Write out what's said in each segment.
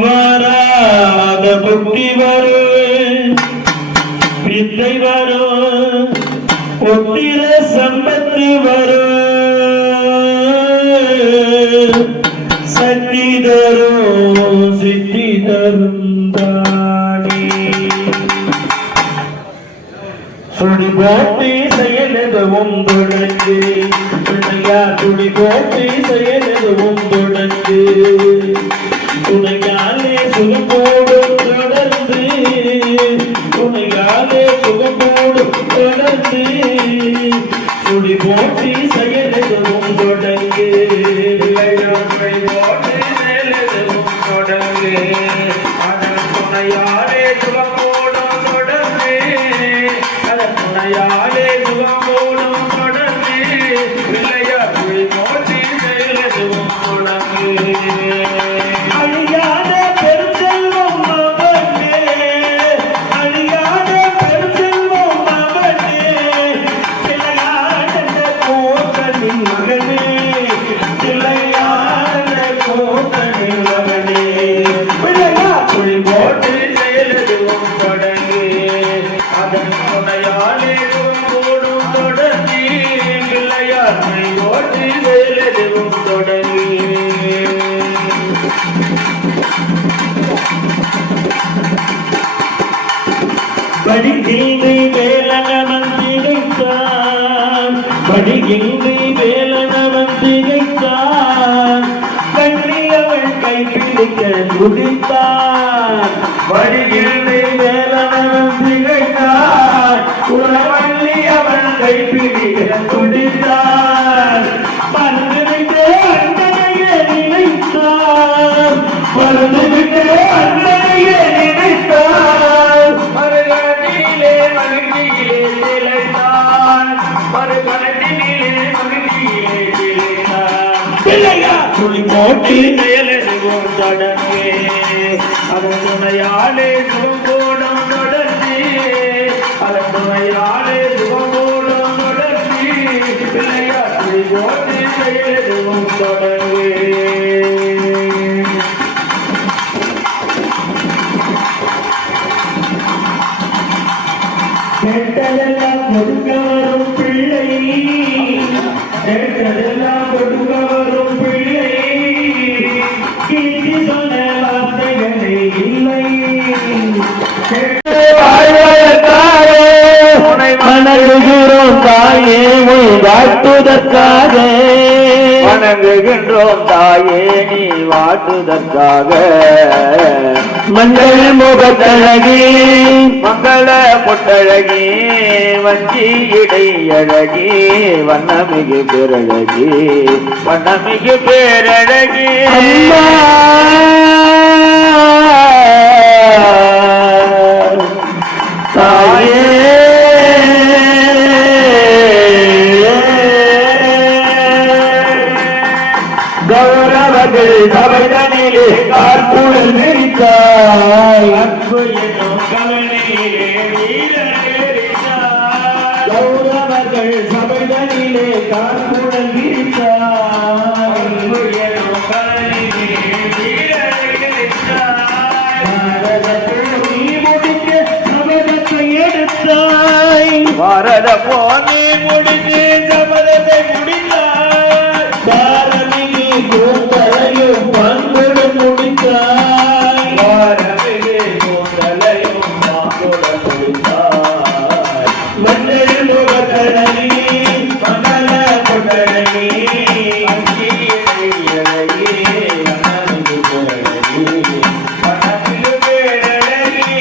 வராத புத்தி வரும் வித்தை வரும் ஒத்திர சம்பத்து வரும் சக்தி தரும் சித்தி தரும் தானே சுடி போட்டி செயலெதுவும் தொடங்கு பிள்ளையார் சுடி போட்டி செயலெதுவும் தொடங்கு துணையாலே சுகமோடும் தொடர்ந்து துணையாலே சுகமோடும் தொடர்ந்து சுடி போட்டி செயலெதுவும் தொடங்கு பிள்ளையாரை போட்டி செயலெதுவும் தொடங்கு அதன் துணையாலே சுகமோடும் தொடர்ந்து அதன் துணையாலே சுகமோடும் தொடர்ந்து பிள்ளையாரை போட்டி செயலெதுவும் தொடங்கு படிக்கின்றி வேலனவன் திகைத்தான் படிக்கின்றி வேலனவன் திகைத்தான் கண்ணியவன் கைப்பிடிக்க துடித்தான் படிக்கின்றி வேலனவன் திகைத்தான் உறவள்ளியவன் கைப்பிடிக்க துடித்தான் மறந்துவிட்டு அண்ணனையே நினைத்தான் மறந்துவிட்டு அண்ணனையே நினைத்தான் போட்டி செயலெதுவும் தொடங்கு அதன் துணையாலே சுகமோடும் தொடர்ந்து அதன் துணையாலே சுகமோடும் தொடர்ந்து பிள்ளையாற்றி போட்டி செயலெதுவும் தொடங்கு கேட்டதெல்லாம் கொடுக்க வரும் பிள்ளை கேட்டதெல்லாம் கொடுக்க வரும் பிள்ளை கீழ்த்தி சொன்ன வார்த்தைகளே இல்லை வணங்குகிறோம் தாயே வாட்டுதற்காக வணங்குகின்றோம் தாயே நீ வாட்டுதற்காக மஞ்சள் முகத்தழகி மங்கள பொட்டழகி வஞ்சி இடை அழகி வண்ணமிகு பேரழகி வண்ணமிகு பேரழகி அம்மா தாயே கௌரவர்கள் சபைதனிலே காற்புடன் நிற்காய் அன்பு என்னும் கவனிலே கௌரவர்கள் சபைதனிலே காற்புடன் நிற்காய் அன்பு என்னும் கவனிலே நீ முடிக்க சபதத்தை எடுத்தாய் பாரத போனே முடிஞ்சு சபதத்தை முடித்தாய் பாரதியை கூந்தலையும் பண்புடன் முடித்தாய் பாரதியை கூந்தலையும் பண்புடன் முடித்தாய் மஞ்சள் முகத்தழகி மங்கள பொட்டழகி அங்கி அழகி அண்ணனுக்கு பேரழகி அண்ணனுக்கு பேரழகி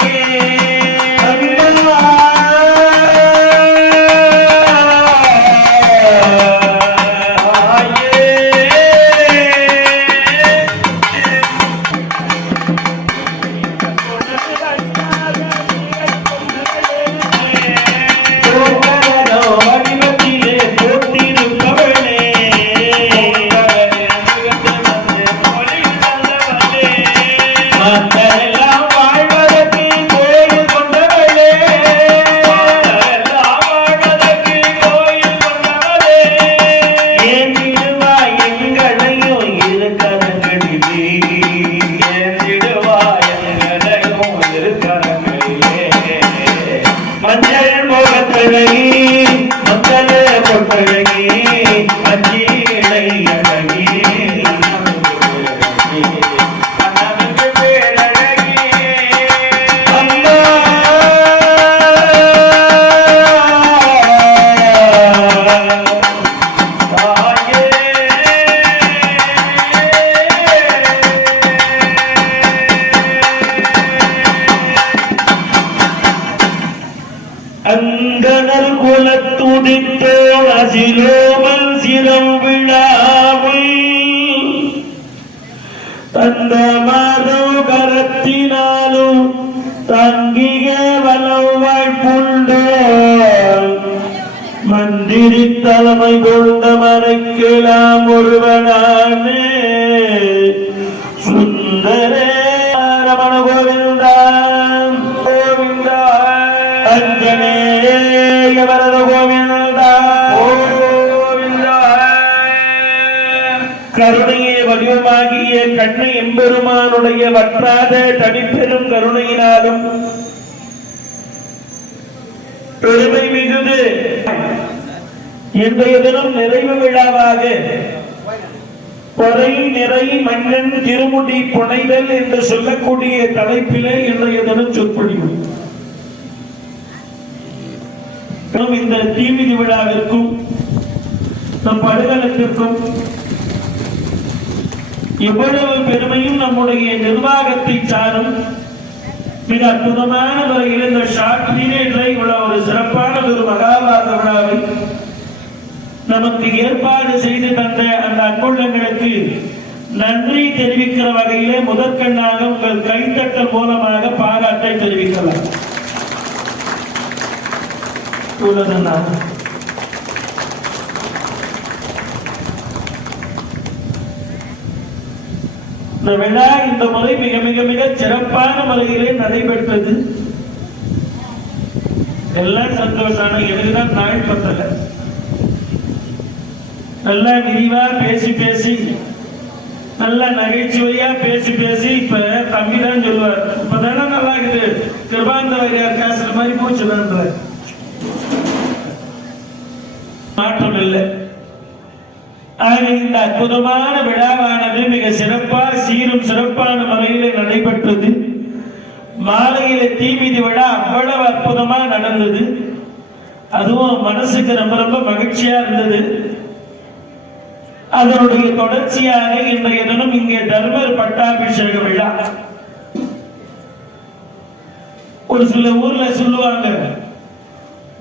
அம்மா சிலோமல் சிரம் விழாவில் தந்த மாதவ் கரத்தினாலும் தங்கிய வளவாழ் புண்டோ மந்திரி தலைமை கொண்ட மறைக்கலாம் ஒருவனானே சுந்தரே ரமண கோவிந்தா கோவிந்தா அஞ்சனேய வரத கோவிந்தா கோவிந்தா. கருணையே வடிவமாகிய கண்ணை எம்பெருமானுடைய வற்றாத தனிப்பெரும் கருணையினாலும் பெருமை மிகுது இன்றைய தினம் நிறைவு விழாவாக பொறை நிறை மன்னன் திருமுடி புனைதல் என்று சொல்லக்கூடிய தலைப்பிலே இன்றைய தினம் சொற்பொழிவு. இந்த தீமிதி விழாவிற்கும் நம் படுகளத்திற்கும் எவ்வளவு பெருமையும் நம்முடைய நிர்வாகத்தை சாரும் மிக அற்புதமான முறையில் இந்த ஷார்ட் பீரியட்ல இவ்வளவு ஒரு சிறப்பான ஒரு மகாபாரத விழாவை நமக்கு ஏற்பாடு செய்து தந்த அந்த அன்புள்ளங்களுக்கு நன்றி தெரிவிக்கிற வகையிலே முதற்கண்ணாக உங்கள் கைத்தட்டல் மூலமாக பாராட்டை தெரிவிக்கலாம். இந்த விழா இந்த முறை மிக மிக மிக சிறப்பான முறையிலே நடைபெற்றது. எல்லாம் சந்தோஷான எனக்குதான் நாள் பத்தல. நல்லா விரிவா பேசி பேசி நல்ல நகைச்சுவையா பேசி பேசி இப்ப தம்பிதான் சொல்லுவார், இப்பதானே நல்லா இருக்குது கிருபாந்த வாரியார் பேசுற மாதிரி போச்சுன்ற மாற்றம் இல்லை. ஆக இந்த அற்புதமான விழாவானது மிக சிறப்பா சீரும் சிறப்பான முறையில் நடைபெற்றது. மாலையில தீமிதி விழா அவ்வளவு அற்புதமா நடந்தது. அதுவும் மனசுக்கு ரொம்ப ரொம்ப மகிழ்ச்சியா இருந்தது. அதனுடைய தொடர்ச்சியாக இன்றைய தினம் இங்கே தர்மர் பட்டாபிஷேக விழா. ஒரு சில ஊர்ல சொல்லுவாங்க,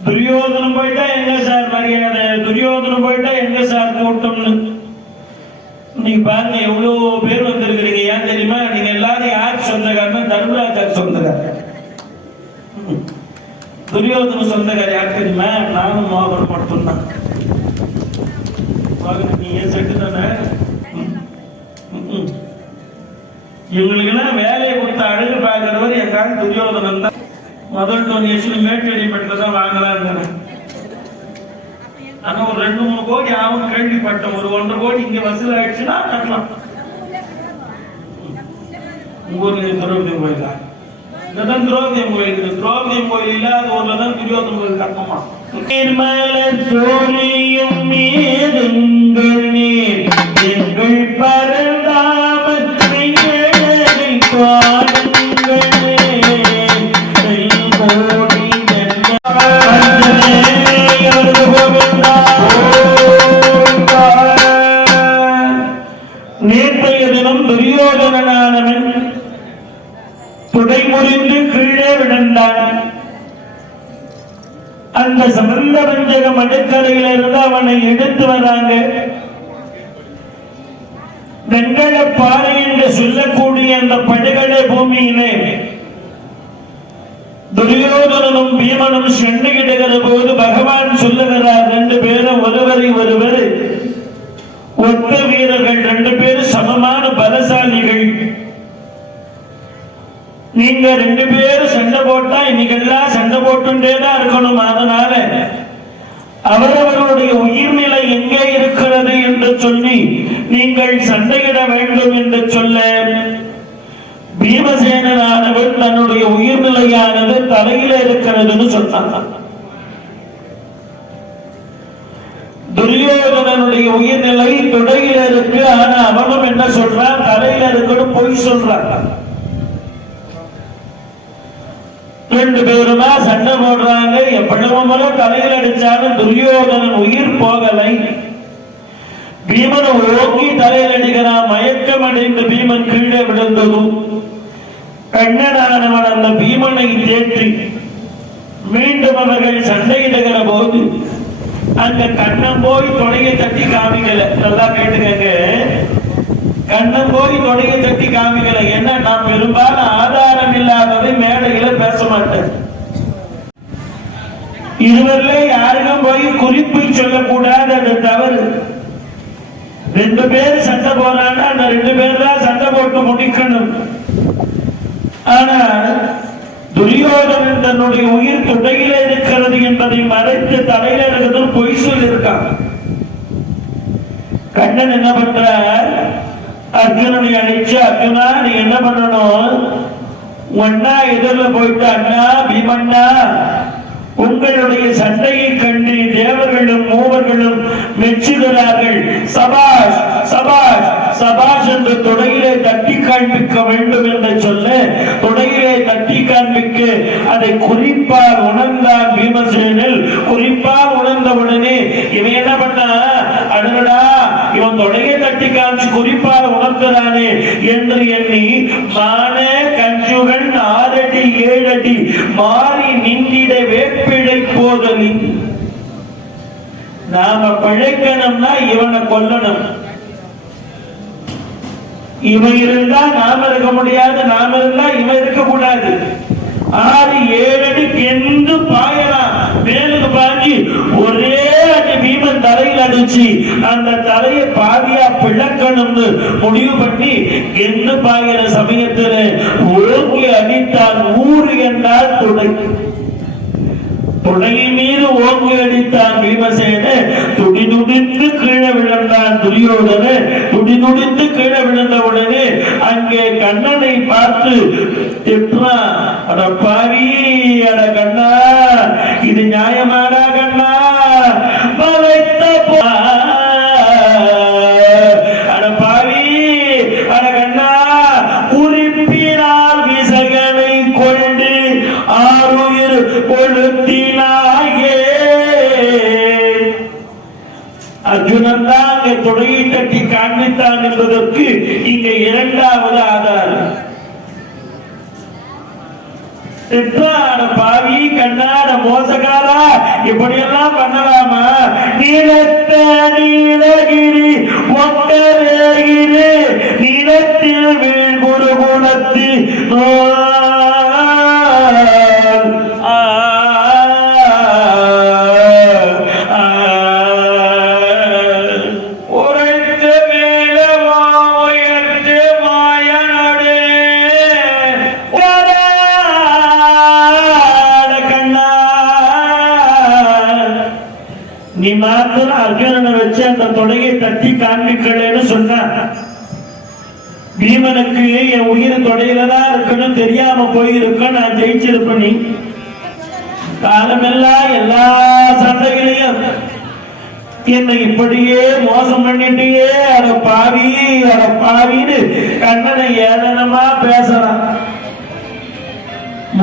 துரியோதனம் போயிட்டா எங்க சார் மரியாதை, துரியோதனம் போயிட்டா எங்க சார் கூட்டம்னு. நீங்க பாருங்க எவ்வளவு பேர் வந்திருக்கிறீங்க. ஏன் தெரியுமா? நீங்க எல்லாரும் யார் சொந்தக்காரன்? தர்மராஜர் சொந்தக்காரர். துரியோதன சொந்தக்காரர் யார் தெரியுமா? நானும் மோகன் மட்டும்தான். நீங்க செட்டு தானே. இவங்களுக்கு எல்லாம் வேலையை கொடுத்த அழகு பார்க்கிறவர் எங்கான துரியோதனன் தான். முதல் டொனேஷன் மேட்டடிமெண்ட்ல தான் வாங்கலாம் இருந்தேன். ஆனா ஒரு 2-3 கோடி ஆகும் கேள்விப்பட்டோம். ஒரு 1.5 கோடி இங்க வசூல் ஆயிடுச்சுன்னா கட்டலாம். உங்க ஊர்ல திரௌபதியம் கோயிலா? இங்கதான் திரௌபதியம் கோயில் இருக்குது. திரௌபதியம் கோயில் இல்லாத ஊர்ல தான் துரியோதன கோயில் கட்டணுமா? நீர்மலர் சோழியும் மீதுங்கள் நீர் எங்கள் பரந்தாமல் நேற்றைய தினம் துரியோதனனானவன் துடைமுறிந்து கீழே விழுந்தான். அந்த சமந்த பஞ்சகம் அடுக்கரையில இருந்து அவனை எடுத்து வராங்க. வெங்கடப்பாறை என்று சொல்லக்கூடிய அந்த படுகடை பூமியிலே துரியோதனனும் பீமனும் சண்டையிடுகிற போது பகவான் சொல்லுகிறார், 2 பேரும் ஒருவரை ஒருவர் ஒத்த வீரர்கள், 2 பேரும் சமமான பலசாலிகள். நீங்க 2 பேரும் சண்டை போட்டா இன்னைக்கெல்லாம் சண்டை போட்டுட்டேதான் இருக்கணும். அதனால அவரவர்களுடைய உயிர்நிலை எங்கே இருக்கிறது என்று சொல்லி நீங்கள் சண்டையிட வேண்டும் என்று சொல்ல பீமசேனனானவர் தன்னுடைய உயிர்நிலையானது தலையில இருக்கிறதுன்னு சொன்னான். துரியோதனனுடைய உயிர்நிலை தொடையில இருக்கு. ஆனா அவனும் என்ன சொல்றான்? தலையில இருக்குன்னு பொய் சொல்றான். 2 பேருமா சண்டை போடுறாங்க. எவ்வளவு முறை தலையில் அடிச்சாலும் துரியோதனன் உயிர் போகலை. பீமனை ஓங்கி தலையில் அடிக்கிறான். மயக்கம் அடைந்த பீமன் கீழே விழுந்ததும் கண்ணனானவன் அந்த பீமனை தேற்றி மீண்டும் அவர்கள் சண்டையிடுகிற போது அந்த கண்ணன் போய் தொடையை தட்டி காமிக்கல. நல்லா கேட்டுக்கங்க, கண்ணன் போய் தொடையை தட்டி காமிக்கல. என்ன, நான் பெரும்பாலும் ஆதாரம் இல்லாததை மேடையில பேச மாட்டேன். இருவர்ல யாருக்கும் போய் குறிப்பு சொல்லக்கூடாது, அது தவறு. 2 பேர் சண்டை போறாங்க, அந்த 2 பேர் தான் சண்டை போட்டு முடிக்கணும். ஆனா துரியோதனன் தன்னுடைய உயிர் துடையில இருக்கிறது என்பதை மறைத்து தலையில இருக்கிறது பொய் சொல்லி இருக்கான். கண்ணன் என்ன பண்றார், அர்ஜுனனை அழைச்சு, அர்ஜுனா நீ என்ன பண்ணணும், ஒன்னா எதிரில் போயிட்டு, அண்ணா பீமண்ணா உங்களுடைய சண்டையை கண்டு தேவர்களும் மூவர்களும் மெச்சுகிறார்கள், சபாஷ் சபாஷ் சபாஷ் என்று தொடையிலே தட்டி காண்பிக்க வேண்டும் என்று சொல்ல, தொடையிலே தட்டி காண்பிக்க அதை குறிப்பால் உணர்ந்தான் பீமசேனன். குறிப்பால் உணர்ந்தவுடனே இவன் என்ன பண்ணா, அடடா இவன் தொடையை தட்டி காமிச்சு குறிப்பால் உணர்ந்தானே என்று எண்ணி, மான கஞ்சுகன் 6 அடி 7 அடி மாறி நின்றிட வேப்பிழை போதலி. நாம பிழைக்கணும்னா இவனை கொல்லணும். இவன் இருந்தா நாம இருக்க முடியாது, நாம இருந்தா இவன் இருக்க கூடாது. 6 7 அடி என்று பாயலாம். மேலுக்கு பாஞ்சி ஒரே அடி பீமன் தலையில் அடிச்சு அந்த தலையை பாதியா பிளக்கணும்னு முடிவு பண்ணி என்று பாயிற சமயத்துல ஓங்கி அடித்தால் 100 என்றால் துடை. துடையின் மீது ஓங்கி அடித்தான் பீமசேன. துடிதுடித்து கீழே விழுந்தான் துரியோதன. துடிதுடித்து கீழே விழுந்த உடனே அங்கே கண்ணனை பார்த்து திட்டுறான், அட பாவி, அட கண்ணா, இது நியாயமாடா கண்ணா, மலைத்த அட பாவி, அட கண்ணா, குறிப்பினால் விசகனை கொண்டு 6 உயிர் கொளுத்தினாயே. அர்ஜுனன் தான் அங்கே தொடையை தட்டி காண்பித்தான் என்பதற்கு இங்க 2வது ஆதாரம். பாவி கண்ணாட மோசக்காரா, இப்படியெல்லாம் பண்ணலாமா? நீலத்த நீலகிரி ஒட்டரகிரி நீலத்தில் வீழ் குருகுலத்தி நீ மாத்திர அர்ஜுனனை வச்சு அந்த தொடையை தட்டி காண்பிக்கலன்னு சொன்ன. பீமனுக்கு என் உயிர் தொடையில தான் இருக்கணும் தெரியாம போயிருக்க, நான் ஜெயிச்சிருப்பேன். நீ காலமெல்லாம் எல்லா சண்டைகளையும் என்னை இப்படியே மோசம் பண்ணிட்டியே, அட பாவி, அட பாவின்னு கண்ணனை ஏளனமா பேசலாம்.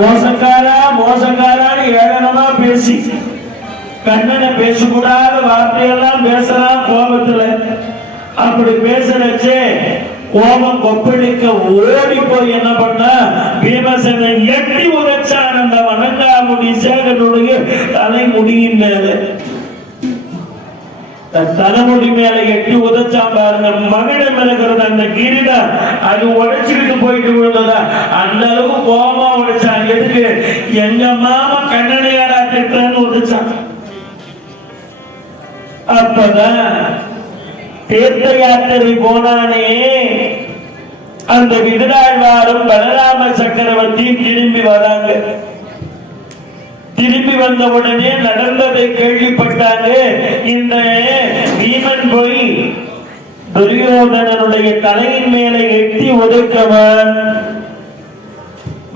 மோசக்காரா மோசக்காரான்னு ஏளனமா பேசி கண்ணனை பேசக்கூடாத வார்த்தையெல்லாம் பேசலாம் கோபத்துல. அப்படி பேசுறச்சே கோபம் கொப்பளிக்க ஓடி போய் என்ன பண்ண, பீமசேனன் எட்டி உதைச்சான் அந்த வணங்காமுடி சேகனுடைய தலைமுடியின் மேல. தலைமுடி மேல எட்டி உதைச்சான் பாருங்க. மகிழம் இருக்கிறது அந்த கிரீடா, அது உடைச்சுக்கிட்டு போயிட்டு விழுந்ததா, அந்த அளவுக்கு கோபமா உடைச்சான். எதுக்கு? எங்க மாமா கண்ணனையாரா திட்டன்னு உடைச்சான். அப்பதான் தீர்த்த யாத்திரை போனானே அந்த விருதாழ்வாரும் பலராம சக்கரவர்த்தி திரும்பி வராங்க. திரும்பி வந்த உடனே நடந்ததை கேள்விப்பட்டாங்க. இந்த பீமன் போய் துரியோதனனுடைய தலையின் மேலே எட்டி உதைக்கவன்.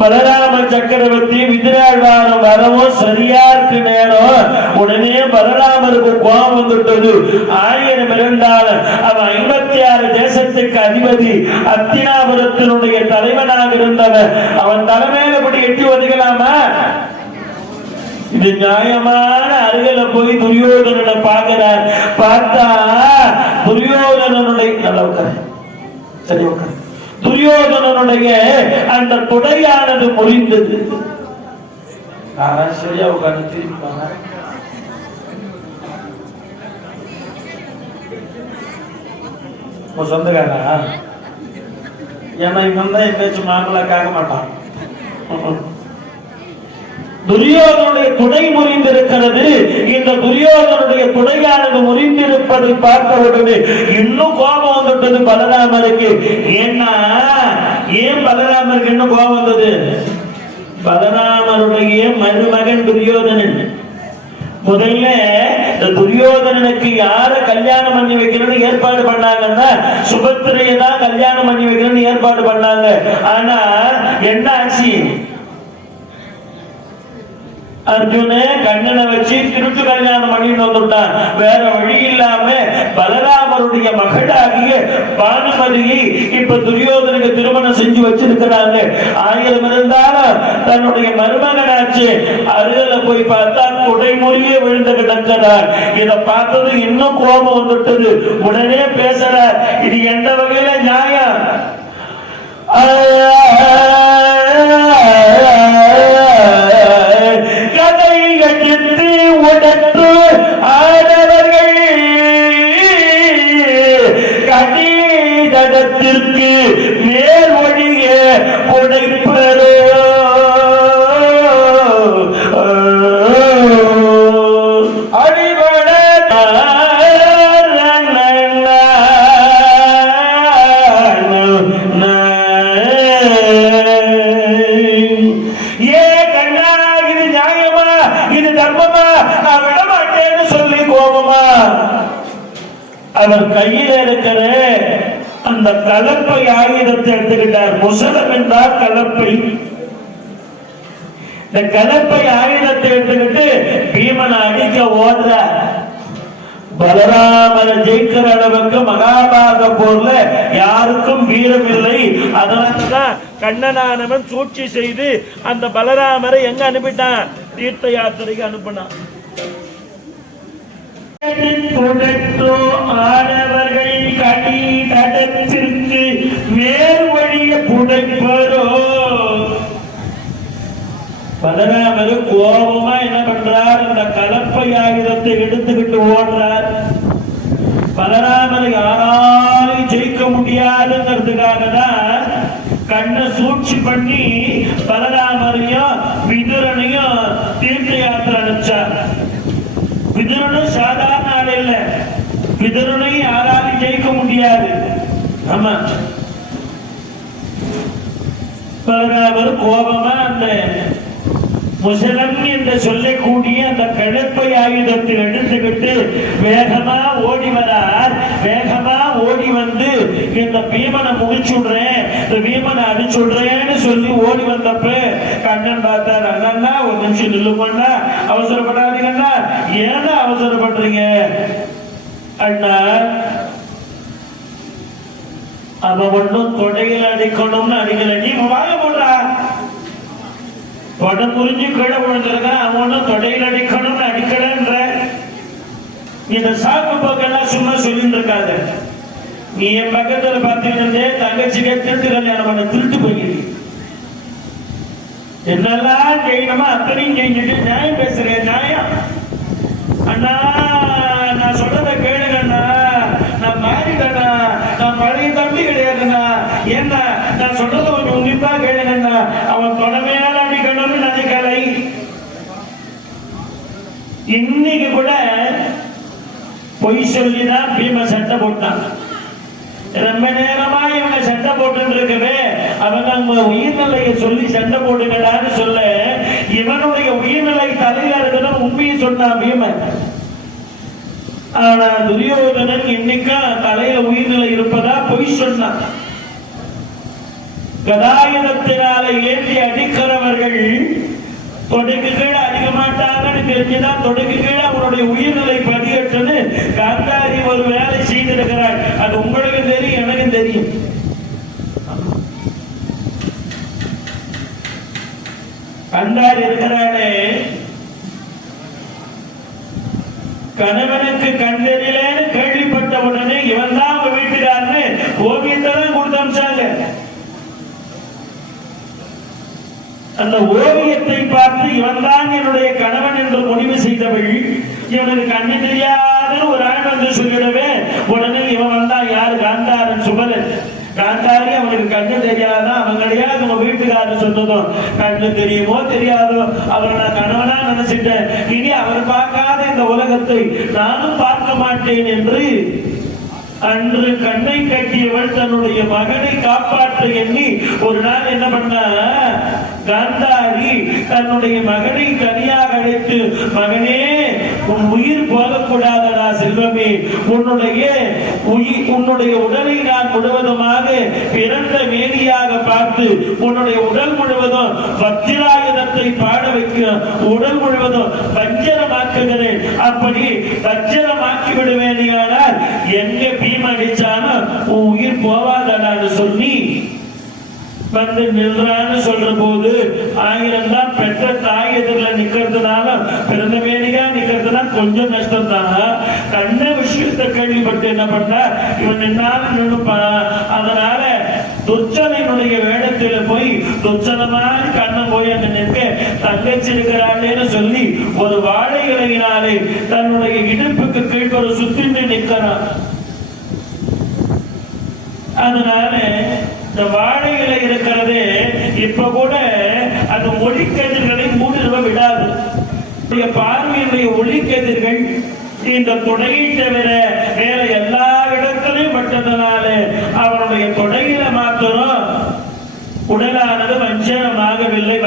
பலராம சக்கரவர்த்தி விருதாழ்வாரம் வரவும் சரியா இருக்கு நேரம். உடனே பலராமருக்கு கோபம் வந்துட்டது. 1000 இருந்தால் அவன் 56 தேசத்துக்கு அதிபதி, அத்தினாபுரத்தினுடைய தலைவனாக இருந்தவன். அவன் தலைமையில படி எட்டி ஒதுக்கலாமா? இது நியாயமான அருகில போய் துரியோதனனை பார்க்கிறார். பார்த்தா துரியோதனனுடைய சரி உட்கார், துரியோதனனுடைய அந்த தொடையானது முறிந்தது. சரியா உட்கார்ந்து உன் சொந்தக்காரா? ஏன்னா இவன் தான் என் பேச்சு மாமலா கேட்க மாட்டான். துரியோதனுடைய துணை முறிந்திருக்கிறது. இந்த துரியோதனுடைய துணையானது முறிந்திருப்பதை பார்த்தவுடனே இன்னும் கோபம் வந்துட்டது பலராமருக்கு. ஏன்னா ஏன் பலராமருக்கு இன்னும் கோபம் வந்தது? பலராமருடைய மருமகன் துரியோதனன். முதல்ல துரியோதனனுக்கு யார கல்யாணம் பண்ணி வைக்கணும்னு ஏற்பாடு பண்ணாங்கன்னா சுபத்திரையை தான் கல்யாணம் பண்ணி வைக்கணும்னு ஏற்பாடு பண்ணாங்க. ஆனா என்ன ஆச்சு? அர்ஜுன கண்ணனை வச்சு திருட்டு கல்யாணம் பண்ணிட்டு வந்துட்டான். வேற வழி இல்லாம பலராமருடைய மகளாகிய பானுமதியை இப்ப துரியோதனுக்கு திருமணம் செஞ்சு வச்சிருக்கிறாங்க. 1000 இருந்தாலும் தன்னுடைய மருமகனாச்சு. அருகில போய் பார்த்தா குடைமொழியே விழுந்து கிடக்கிறார். இதை பார்த்தது இன்னும் கோபம் வந்துட்டது. உடனே பேசுறார், இது எந்த வகையில நியாயம்? மேல் ஒழிய உடைப்பரோ அடிபட ஏ கண்ணா, இது நியாயமா? இது தர்மமா? நான் விட மாட்டேன்னு சொல்லி கோபமா அவர் கையில் இருக்கிற அந்த கலப்பை ஆயுதத்தை எடுத்துக்கிட்டார். முசலம் என்றால் கலப்பை. இந்த கலப்பை ஆயுதத்தை எடுத்துக்கிட்டு பீமனை அடிக்க ஓடுற. பலராமரை ஜெயிக்கிற அளவுக்கு மகாபாரத போர்ல யாருக்கும் வீரம் இல்லை. அதனாலதான் கண்ணனானவன் சூழ்ச்சி செய்து அந்த பலராமரை எங்க அனுப்பிட்டான்? தீர்த்த யாத்திரைக்கு அனுப்பினான். ஆடவர்கள் கடி தடத்திற்கு வேறு வழிய புடைப்பரோ. பலராமர் கோபமா என்ன பண்றார்? அந்த கலப்பை ஆயுதத்தை எடுத்துக்கிட்டு ஓடுறார். பலராமரை யாராலையும் ஜெயிக்க முடியாதுங்கிறதுக்காக தான் கண்ணை சூழ்ச்சி பண்ணி பலராமரையும் விதுரனையும் தீர்த்த யாத்திரை அனுப்பிச்சார். விதுரனும் சாதாரண ஆள் இல்ல. விதுரனை யாராலும் ஜெயிக்க முடியாது. ஆமா, பலராமர் கோபமா அந்த முசலம் என்று சொல்லக்கூடிய அந்த கலப்பை ஆயுதத்தை எடுத்துக்கிட்டு வேகமா ஓடி வரார். வேகமா ஓடி வந்து இந்த பீமனை முடிச்சுடுறேன், இந்த பீமனை அடிச்சுடுறேன்னு சொல்லி ஓடி வந்தப்ப கண்ணன் பார்த்தார். அண்ணா ஒரு நிமிஷம் நில்லுங்கண்ணா, அவசரப்படாதீங்கண்ணா. ஏன்னா அவசரப்படுறீங்க அண்ணா? அவன் ஒன்றும் தொடையில் அடிக்கணும்னு அடிக்கல. நீ வாங்க போடுறா, தொட புரிஞ்சு கீழே விழுந்திருக்க. அவன் ஒன்றும் தொடையில் அடிக்கணும்னு அடிக்கலன்ற. இந்த சாக்கு போக்கெல்லாம் சும்மா சொல்லிட்டு இருக்காது. நீ என் பக்கத்துல பார்த்துக்கிட்டு தங்கச்சிக்கே திருட்டு கல்யாணம் பண்ண திருட்டு போயிரு. என்னெல்லாம் செய்யணுமோ அத்தனையும் செஞ்சுட்டு நியாயம் பேசுறேன். நியாயம் அண்ணா, நான் சொல்றதை கேளுங்கண்ணா. நான் மாறிட்டேண்ணா, நான் பழைய தம்பி கிடையாதுண்ணா. ஏன்னா நான் சொல்றதை கொஞ்சம் உன்னிப்பா கேளுங்கண்ணா. அவன் தொடமையால அடிக்கணும்னு நினைக்கலை. இன்னைக்கு கூட பொய் சொல்லிதான் பீம சட்டை போட்டான். ரொம்ப நேரமா இவங்க சண்டை போட்டு இருக்கவே அவங்க உயிர்நிலையை சொல்லி சண்டை போடுங்கடான்னு சொல்ல இவனுடைய உயிர்நிலை தலையில இருக்கணும் உண்மையை சொன்னான் பீமன். ஆனா துரியோதனன் இன்னைக்கா தலையில உயிர்நிலை இருப்பதா பொய் சொன்னான். கதாயுதத்தினால ஏற்றி அடிக்கிறவர்கள் தொடைக்கு கீழே அடிக்க மாட்டாங்கன்னு தெரிஞ்சுதான் தொடைக்கு கீழே அவனுடைய உயிர்நிலை பதியற்றது. காந்தாரி ஒரு வேலை செய்திருக்கிறார். அது உங்களுக்கு தெரியும், எனக்கும் தெரியும். காந்தாரி இருக்கிறானே, கணவனுக்கு கண்டறியலன்னு கேள்விப்பட்ட உடனே இவன் தான் அவங்க வீட்டுக்காரன்னு ஓவியத்தை தான் கொடுத்து அமிச்சாங்க. அந்த ஓவியத்தை பார்த்து இவன் தான் என்னுடைய கணவன் என்று முடிவு செய்தவள். இவனுக்கு கண்ணு தெரியாத ஒரு ஆண் வந்து சொல்லிடவே உடனே இவன் வந்தா யாரு? காந்தார இருந்தான் சுபலன். காந்தாரி அவனுக்கு கண்ணு தெரியாதா, அவன் கிடையாது உங்க வீட்டுக்காரர் சொன்னதும். கண்ணு தெரியுமோ தெரியாதோ அவரை நான் கணவனா நினைச்சிட்டேன், இனி அவர் பார்க்காத இந்த உலகத்தை நானும் பார்க்க மாட்டேன் என்று அன்று கண்ணை கட்டியவள் தன்னுடைய மகனை காப்பாற்ற எண்ணி ஒரு நாள் என்ன பண்ணா, காந்தாரி தன்னுடைய மகனை தனியாக அழைத்து, மகனே உன் உயிர் போகக்கூடாதடா செல்வமே, உன்னுடைய உடலை நான் முழுவதுமாக பிறந்த மேனியாக பார்த்து உன்னுடைய உடல் முழுவதும் வஜ்ராயுதத்தை பாட வைக்க உடல் முழுவதும் வஞ்சரமாக்குகிறேன். அப்படி வஞ்சரமாக்கி விடுவேனால் எங்க பீம் அடிச்சாலும் உன் உயிர் போவாதடான்னு சொல்லி வந்து நின்றான்னு சொல்ற போது, 1000 தான் பெற்ற தாய் எதிரில் நிக்கிறதுனால பிறந்த மேனியா நிக்கிறதுனா கொஞ்சம் கஷ்டம் தான். கண்ண விஷயத்தை கேள்விப்பட்டு என்ன பண்ண, இவன் நின்னாலும் நின்னுப்பான். அதனால துர்ச்சனையினுடைய வேடத்தில போய் துர்ச்சனமான கண்ணன் போய் அந்த நிற்க தங்கச்சி இருக்கிறாளேன்னு சொல்லி ஒரு வாழை இலையினாலே தன்னுடைய இடுப்புக்கு கீழ் ஒரு சுத்திட்டு நிற்கிறான். அதனால இந்த வாழை இலை இருக்கிறது இப்ப கூட அது ஒளிக்கதிர்களை மூடிடுவ விடாது. பார்வையினுடைய ஒளிக்கதிர்கள் இந்த தொடையை தவிர வேற எல்லா இடத்திலையும் பட்டதனால அவனுடைய தொடையில மாத்திரம் உடலானது வஞ்சரமாகவில்லை.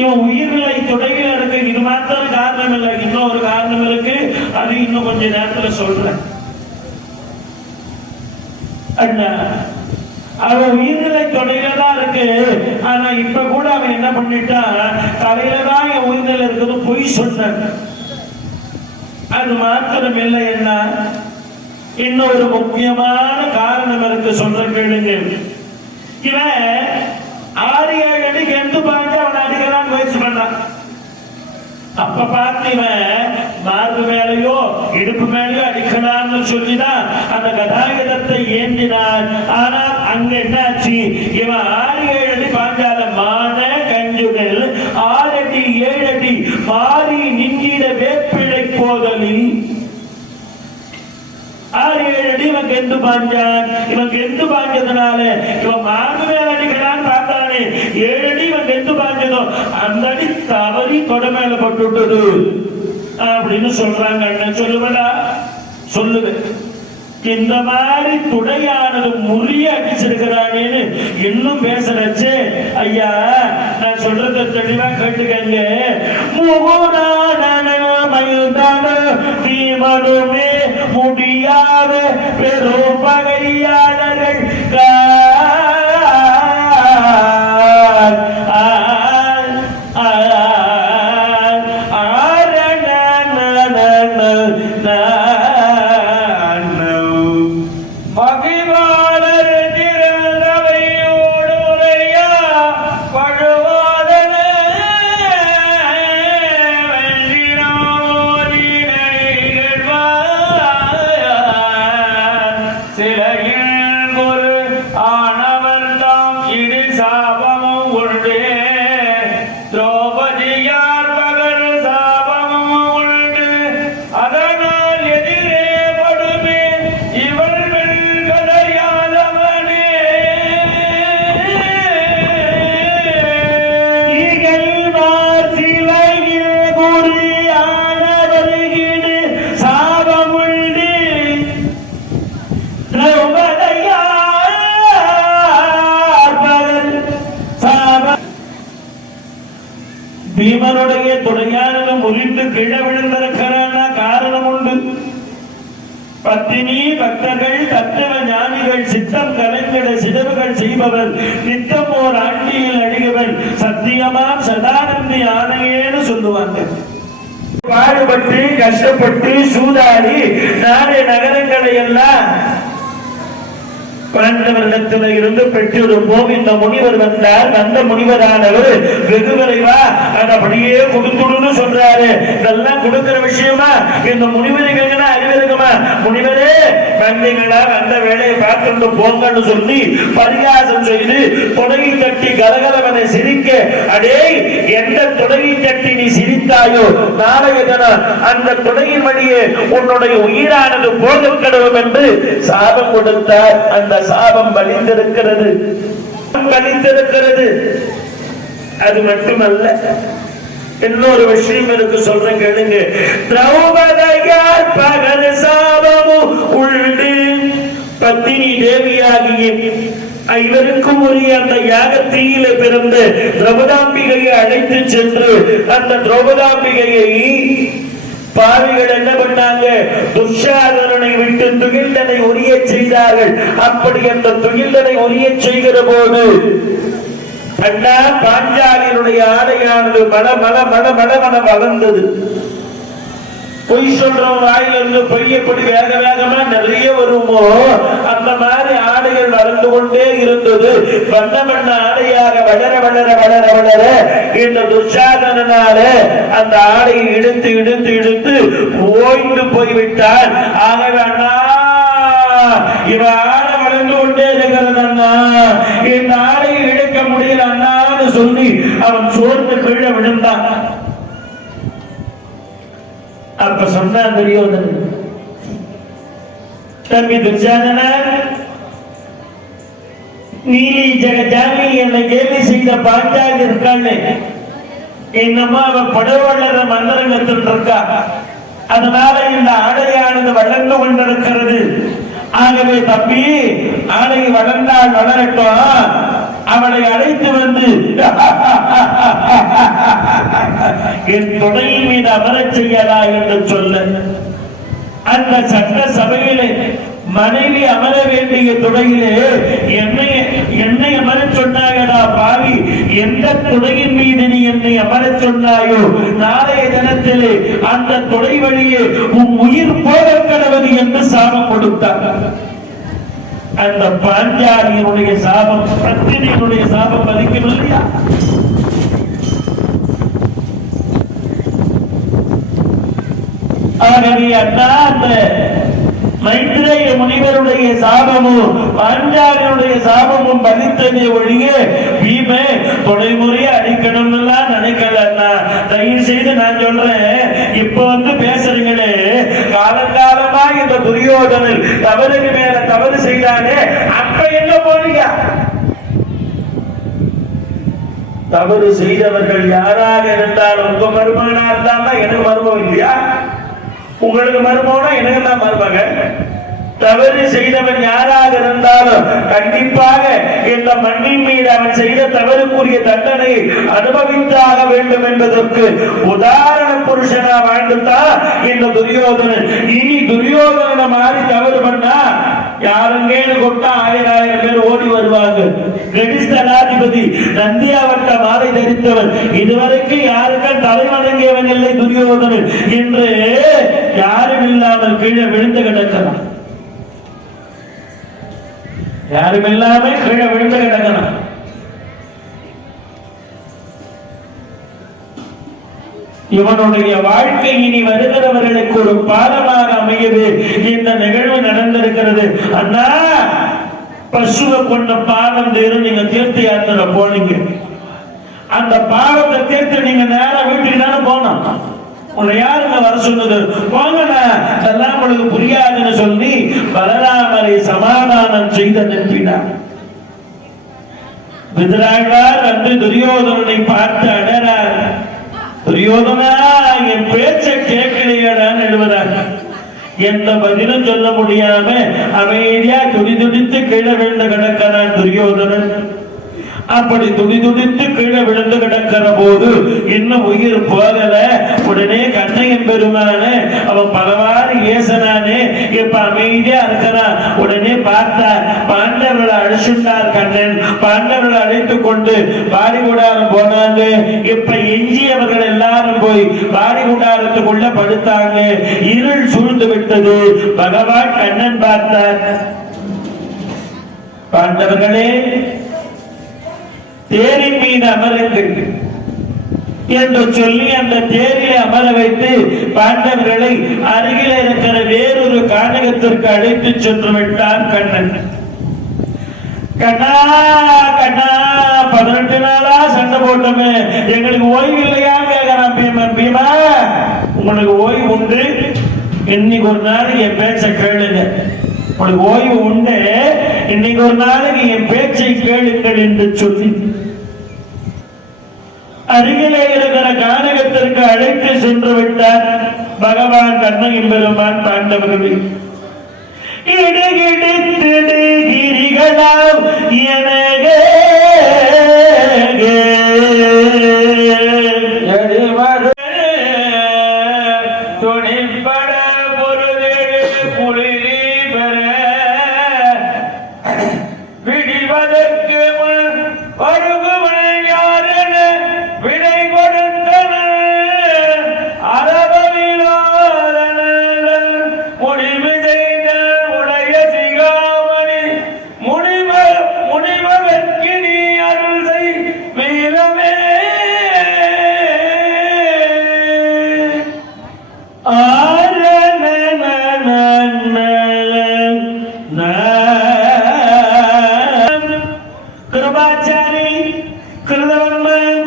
இவன் உயிர்நிலை தொடையில் இருக்க இது மாத்திரம் காரணம் இல்லை, இன்னொரு காரணம் இருக்கு. அது இன்னும் கொஞ்ச நேரத்தில் சொல்றேன். அவன் உயிர்நிலை தொடையில தான் இருக்கு. ஆனா இப்ப கூட அவன் என்ன பண்ணிட்டான், தலையில தான் என் உயிர்நிலை இருக்குது பொய் சொன்னான். அது மாத்திரம் இல்லை, என்ன இன்னொரு முக்கியமான காரணம் இருக்கு, சொல்ற கேளுங்க. இவன் 6-7 அடிக்கு எந்த பாய்ந்து அவன் அடிக்கலாம் முயற்சி பண்றான். அப்ப பார்த்து இவன் மார்பு மேலையோ இடுப்பு மேலையோ அடிக்கலாம்னு சொல்லிதான் அந்த கதாயுதத்தை ஏந்தினான். ஆனால் அங்க என்னாச்சு, இவன் 6-7 அடி பாஞ்சால மான கஞ்சுகள் 6 அடி 7 அடி மாறி நின்றிட வேப்பிழை போதலில் 6-7 அடி இவன் கெந்து பாஞ்சான். இவன் கெந்து பாஞ்சதுனால இவன் மார்பு மேல அடிக்கலான்னு பார்த்தானே, 7 அடி இவன் கெந்து பாஞ்சதும் அந்த அடி தவறி தொட மேல போட்டுட்டது அப்படின்னு சொல்றாங்க. அண்ணன் சொல்லுவடா சொல்லுவேன். இந்த மாதிரி துடையானது முறிய அடிச்சிருக்கிறானேன்னு இன்னும் பேசலச்சு. ஐயா நான் சொல்றத தெளிவா கேட்டுக்கங்க. தீமனுமே முடியாத பெரும் பகையாளர்கள் பீமனுடைய துணையானது முறிந்து கீழே விழுந்திருக்கிறான காரணம் உண்டு. பத்தினி பக்தர்கள் தத்துவ ஞானிகள் சித்தம் கலைஞட சிதவுகள் செய்பவர் நித்தம் ஓர் ஆண்டியில் அழிகவர் சத்தியமாம் சதானந்தி ஆணையேன்னு சொல்லுவாங்க. பாடுபட்டு கஷ்டப்பட்டு சூதாடி நாடு நகரங்களை எல்லாம் பாண்டவரிடத்தில் இருந்து பெற்றிருப்போம். இந்த முனிவர் வந்தார். வந்த முனிவரானவர் வெகு விரைவா அதை அப்படியே கொடுத்துடுன்னு சொல்றாரு. இதெல்லாம் கொடுக்கிற விஷயமா இந்த முனிவர்கள் அறிவிருக்குமா? முனிவரே வந்தீங்களா, வந்த வேலையை பார்த்துட்டு போங்கன்னு சொல்லி பரிகாசம் செய்து தொடங்கி தட்டி கலகலவனை சிரிக்க, அடே எந்த தொடங்கி தட்டி நீ சிரித்தா விட்டாயோ நாளைய தினம் அந்த துணையின் வழியே உன்னுடைய உயிரானது போகக்கடவும் என்று சாபம் கொடுத்தார். அந்த சாபம் பலிந்திருக்கிறது. அது மட்டுமல்ல, இன்னொரு விஷயம் இருக்கு, சொல்றேன் கேளுங்க. திரௌபதியார் பகல் சாபமும் உண்டு. பத்தினி தேவியாகிய இவருக்கும் உரிய அந்த யாகத்தீயில பிறந்த திரௌபதாம்பிகையை அழைத்து சென்று அந்த திரௌபதாம்பிகையை பாவிகள் என்ன பண்ணாங்க? துஷாதனனை விட்டு துகில்தனை உரிய செய்தார்கள். அப்படி அந்த துகில்தனை உரிய செய்கிற போது அண்ணா பாஞ்சாலியினுடைய ஆடையானது மல மல மல மல மல வளர்ந்தது. பொய் சொல்றோம் வாயிலிருந்து பொய் எப்படி வேக வேகமா நிறைய வருமோ அந்த மாதிரி ஆடைகள் வளர்ந்து கொண்டே இருந்தது. வண்ண வண்ண ஆடையாக வளர வளர வளர வளர இந்த துஷாதனால அந்த ஆடையை இழுத்து இழுத்து இழுத்து ஓய்ந்து போய்விட்டார். ஆகவே அண்ணா இவ ஆடை வளர்ந்து கொண்டே இருக்கிறது அண்ணா, இந்த ஆடையை இழுக்க முடியல அண்ணான்னு சொல்லி அவன் சோர்ந்து கீழே விழுந்தான். அப்ப சொன்னான் துரியோதனன், தம்பி துச்சாதன, நீலி ஜெகஜாமி என்னை கேள்வி செய்த பாஞ்சாலி இருக்காள், என்னமோ அவ படவளர மந்திரத்தில் இருக்கா, அதனால இந்த ஆடையானது வளர்ந்து கொண்டிருக்கிறது. ஆகவே தம்பி ஆடை வளர்ந்தால் வளரட்டும், அவளை அழைத்து வந்து என் தொடையின் மீது அமரச் செய்யலா என்று சொல்ல, அந்த சட்ட சபையிலே மனைவி அமர வேண்டிய துடையிலே என்னை அமர சொன்னாயடா பாவி, எந்த துடையின் மீது நீ என்னை அமர சொன்னாயோ நாளைய தினத்திலே அந்த துடை வழியே உன் உயிர் போக கடவுது என்று சாபம் கொடுத்தார். அந்த பாஞ்சாலியினுடைய சாபம் பத்தினியினுடைய சாபம் மதிக்கவில்லையா? ஆகவே அண்ணா அந்த மைத்ரேய முனிவருடைய சாபமும் பாஞ்சாலியுடைய சாபமும் பலித்ததை ஒழிய பீமே தொடைமுறையை அடிக்கணும் எல்லாம் நினைக்கல. தயவு செய்து நான் சொல்றேன், இப்ப வந்து பேசுறீங்களே, காலங்காலமா இந்த துரியோதனன் தவறுக்கு மேல தவறு செய்தானே, அப்ப என்ன போனீங்க? தவறு செய்தவர்கள் யாராக இருந்தாலும் உங்க மருமகனா இருந்தாலும் எனக்கு மருமகம் இல்லையா? உங்களுக்கு மருமகனா எனக்கு தான் மருமகன். தவறு செய்தவன் யாராக இருந்தாலும் கண்டிப்பாக இந்த மண்ணின் மீது அவன் செய்த தவறுக்குரிய தண்டனை அனுபவித்தாக வேண்டும் என்பதற்கு உதாரண புருஷனா வாழ்ந்துதான் இந்த துரியோதனன். இனி துரியோதன மாதிரி தவறு பண்ணா யாருங்கேன்னு கொட்டா 1000 பேர் ஓடி வருவாங்க. கடிஸ்தனாதிபதி நந்தியாவட்ட மாலை தரித்தவன், இதுவரைக்கும் யாருக்கும் தலைவணங்கியவன் இல்லை துரியோதனன் என்று யாரும் இல்லாமல் கீழே விழுந்து கிடக்கிறான். யாரும் இல்லாம கீழே விழுந்து கிடக்கிறான். இவனுடைய வாழ்க்கை இனி வருகிறவர்களுக்கு ஒரு பாடமாக அமையவே இந்த நிகழ்வு நடந்திருக்கிறது. அண்ணா, பசுவை கொண்ட பாடம் தேரும் நீங்க தீர்த்த யாத்திரை போனீங்க, அந்த பாடத்தை தீர்த்து நீங்க நேரம் வீட்டுக்கு தானே போனோம். உன்னை யாருங்க வர சொன்னது? போங்கண்ணா, அதெல்லாம் உங்களுக்கு புரியாதுன்னு சொல்லி பலராமரை சமாதானம் செய்து அனுப்பினார். விதுராழ்வார் வந்து துரியோதனனை பார்த்து அடரார். துரியோதனா, என் பேச்ச கேட்கலையாடான்னு எழுவதார். எந்த பதிலும் சொல்ல முடியாம அமைதியா துடி துடித்து கீழே விழுந்து கிடக்கிறான் துரியோதனன். அப்படி துடி துடித்து கீழே விழுந்து கிடக்கிற போது இன்னும் உயிர் போகல. உடனே கண்ணையன் பெருமானே அவன் பலவாறு ஏசனானே இப்ப அமைதியா இருக்கிறான். உடனே பார்த்தார், பாண்டவர்களை அழைச்சுட்டார் கண்ணன். பாண்டவர்களை அழைத்துக் கொண்டு பாடிகுடாரம் போனாங்க. இப்ப எஞ்சியவர்கள் எல்லாரும் போய் பாடிகுடாரத்துக்குள்ள படுத்தாங்க. இருள் சூழ்ந்து விட்டது. பகவான் கண்ணன் பார்த்தார், பாண்டவர்களே தேரின் மீது அமருங்கள் என்று சொல்லி அந்த தேரில் அமர வைத்து பாண்டவர்களை அருகில் இருக்கிற வேறொரு கானகத்திற்கு அழைத்து சென்று விட்டார் கண்ணன். கண்ணா கண்ணா, 18 நாளா சண்டை போட்டோமே, எங்களுக்கு ஓய்வு இல்லையா கேட்கிறான் பீமா உங்களுக்கு ஓய்வு உண்டு, இன்னைக்கு ஒரு நாளைக்கு என் பேச்சை கேளுங்க. உங்களுக்கு ஓய்வு உண்டு, இன்னைக்கு ஒரு நாளைக்கு என் பேச்சை கேளுங்கள் என்று சொல்லி அருகிலே இருக்கிற கானகத்திற்கு அழைத்து சென்று விட்டார் பகவான் கண்ணன் பெருமான் பாண்டவர்கள். இடுகிடுத்திடுகிரிகளாம் எனகே துணிப்பட பொருளே புலிரி பெற விடிவதற்கு வருகுவன் யாரென விடை கொடுத்தன அரபவிலாதன முடிவு செய்த உடைய சிகாமணி முனிவதற்கு நீ அருள் செய் வீரமே. கிருபாச்சாரி கிருதவன்மன்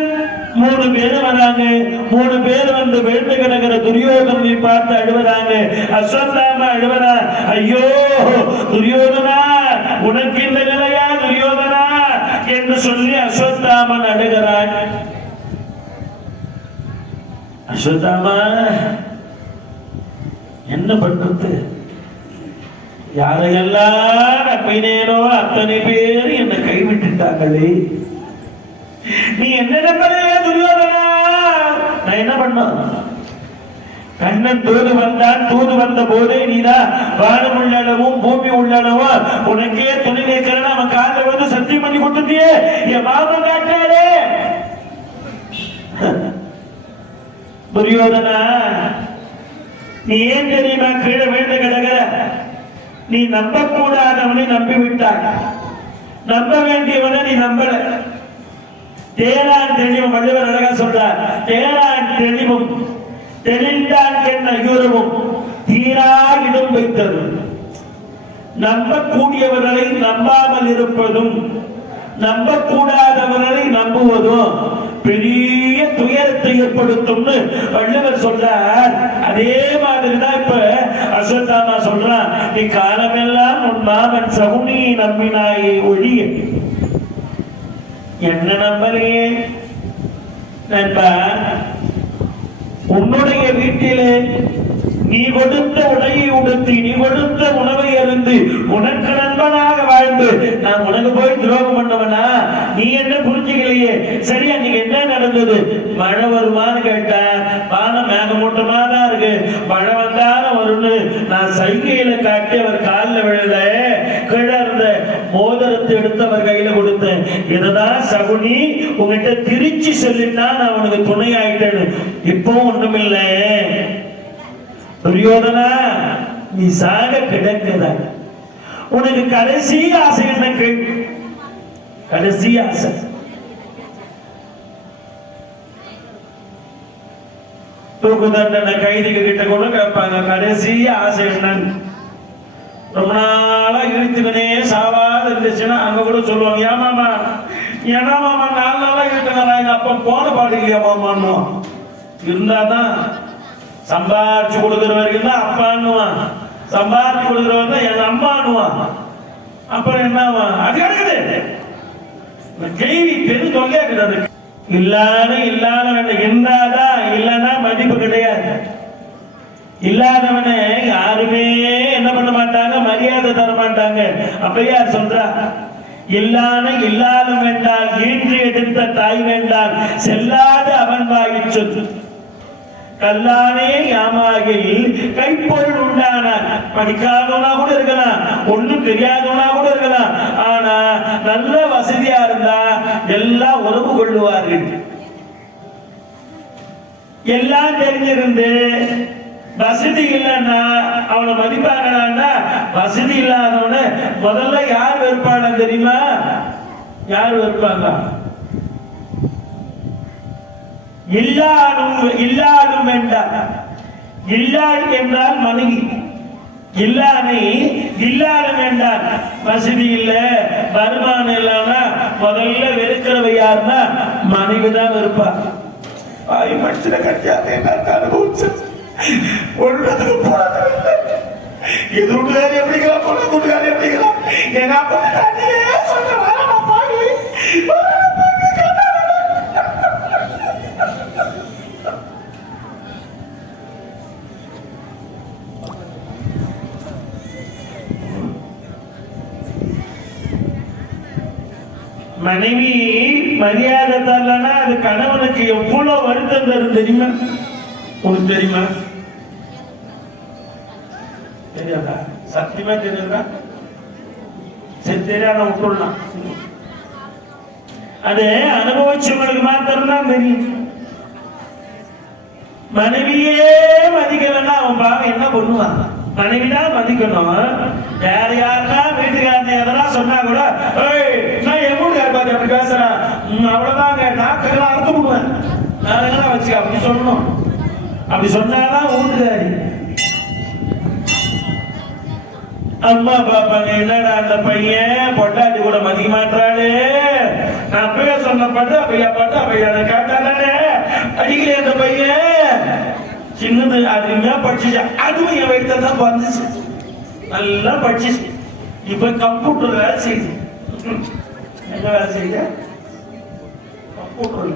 3 பேர் வராங்க. 3 பேர் வந்து விழுந்து கிடக்கிற துரியோதனை பார்த்து அழுவறாங்க. அஸ்வத்தாமா அழுவரா, ஐயோ துரியோதனா உனக்கு இந்த நிலையா துரியோதனா என்று சொல்லி அஸ்வத்தாமன் அழுகிறான். அஸ்வத்தாமா என்ன பண்றது, யாரையெல்லாம் நம்பினேனோ அத்தனை பேர் என்னை கைவிட்டுட்டாங்களே, நீ என்ன நம்பலையே துரியோதனா, நான் என்ன பண்ண? கண்ணன் தூது வந்தான். தூது வந்த போதே நீதான் வானம் உள்ளளவும் பூமி உள்ளளவும் உனக்கே துணை நிற்கிறேன் அவன் காலில் வந்து சத்தியம் பண்ணி கொடுத்துட்டியே, என் மாமன் காட்டாரே. துரியோதனா நீ ஏன் தெரியுமா கீழே விழுந்து கிடக்கிற? நீ நம்ப கூடாதவனை நம்பிவிட்டாய், நம்ப வேண்டியவனை நீ நம்பல. தேரான் தெளிவும் வள்ளுவர் அழகா சொல்றார், தேரான் தெளிவும் தெளிந்தான் கென் ஐயுறவும் தீரா இடம் வைத்தது. நம்பக்கூடியவர்களை நம்பாமல் இருப்பதும் நம்பக்கூடாதவர்களை நம்புவதும் பெரிய துயரத்தை ஏற்படுத்தும் வள்ளுவர் சொல்றார். அதே மாதிரிதான் இப்ப அஸ்வத்தாமா சொல்றான், நீ காலமெல்லாம் உன் மாமன் சகுனியை நம்பினாயே ஒழிய என்ன நம்பலையே. நண்பா, உன்னுடைய வீட்டிலே நீ கொடுத்த உடையை உடுத்தி நீ கொடுத்த உணவை அருந்து உனக்கு நண்பனாக வாழ்ந்து நான் உனக்கு போய் துரோகம் பண்ணவனா? நீ என்ன புரிஞ்சுக்கலையே. சரியா நீங்க என்ன நடந்தது? மழை வருமானு கேட்டேன், வானம் மேகமூட்டமா தான் இருக்கு, மழை வந்தாலும் வரும்னு நான் சைகையில காட்டி அவர் காலில் விழுத கீழே இருந்த மோதிரத்தை எடுத்து அவர் கையில கொடுத்தேன். இதுதான் சகுனி, உங்ககிட்ட திருச்சி சொல்லிட்டா நான் உனக்கு துணை ஆயிட்டேன்னு. இப்போ ஒண்ணுமில்லை துரியோதனா, நீ சாக கிடக்குற. உனக்கு கடைசி ஆசை என்ன கேள், கடைசி ஆசை. தூக்கு தண்டனை கைதிக்கு கிட்ட கூட கேட்பாங்க, கடைசி ஆசை என்னன்னு. ரொம்ப நாளா இழுத்துக்கனே சாவாத இருந்துச்சுன்னா அங்க கூட சொல்லுவாங்க, ஏமாமா ஏன்னா மாமா 4 நாளா இழுத்துக்கிறா, எங்க அப்பா போன பாடு இல்லையா மாமான்னு. இருந்தாதான் சம்பாதிச்சு கொடுக்கிற வரைக்கும் தான் அப்பான்னுவான், சம்பாதிச்சு கொடுக்கிறவன் தான் எங்க அம்மானுவான். அப்புறம் என்னவா அது கிடைக்குது கேள்வி பெரு தொல்லையா கிடையாது. இல்லாத இருந்தாதான், இல்லைன்னா மதிப்பு கிடையாது. இல்லாதவனை யாருமே என்ன பண்ண மாட்டாங்க, மரியாதை தர மாட்டாங்க. அப்பையா சொல்றா, இல்லாத வேண்டால் ஈன்று எடுத்த தாய் வேண்டால் செல்லாத அவன் வாயிற் சொத்து கல்லானே யாமாகில் கைப்பொருள் உண்டானான். படிக்காதவனா கூட இருக்கலாம், ஒண்ணும் தெரியாதவனா கூட இருக்கலாம், ஆனா நல்ல வசதியா இருந்தா எல்லாம் உறவு கொள்ளுவார்கள். எல்லாம் தெரிஞ்சிருந்து வசதி இல்லைன்னா அவனை மதிப்பாங்களான்னா, வசதி இல்லாதவன முதல்ல யார் வெறுப்பாங்க தெரியுமா? யார் வெறுப்பாங்க? இல்லாடும் என்றால் இல்லாள் என்றால் மனைவி, இல்லானை இல்லாடும் என்றால் வசதி இல்ல வருமானம் இல்லாம முதல்ல வெறுக்கிறவ யாருன்னா மனைவிதான் வெறுப்பா. வாய் மனுஷனை கட்டியாத நான் அனுபவிச்சேன். ஒன்றதுக்கு போனது இது வீட்டுக்காரி எப்படிங்களா பொண்ணு கூட்டுக்காரி எப்படிங்களா எங்க அப்பா சொன்ன மனைவி மரியாதை தரலன்னா அது கணவனுக்கு எவ்வளவு வருத்தம் தரும் தெரியுமா? உனக்கு தெரியுமா? தெரியாதா? சத்தியமா தெரியாதா? சரி தெரியாத விட்டுடலாம். அது அனுபவிச்சவங்களுக்கு மாத்திரம் தான் தெரியும். மனைவியே மதிக்கலன்னா அவன் பாவம் என்ன பண்ணுவான்? மனைவிதான் மதிக்கணும். வேற யாருன்னா வீட்டுக்காரன் எதனா சொன்னா கூட நான் என் வீட்டுக்கார பார்த்து அப்படி பேசுறேன் அவ்வளவுதாங்க நாக்கெல்லாம் அறுத்து விடுவேன் நான் வச்சுக்க அப்படி சொல்லணும். அப்படி சொன்னாதான் வீட்டுக்காரி. அம்மா பாப்பாங்க என்னடா அந்த பையன் பொட்டாட்டி கூட மதிக்க மாட்டாளே நான் அப்பவே சொன்ன பாட்டு அப்பையா பாட்டு அப்பையா கேட்டானே அடிக்கலையே அந்த பையன் சின்னது அதுமே படிச்சுச்சா அதுவும் என் வயிற்று தான் வந்துச்சு நல்லா படிச்சுச்சு. இப்ப கம்ப்யூட்டர் வேலை செய்யுது. என்ன வேலை செய்யுது? கம்ப்யூட்டர்.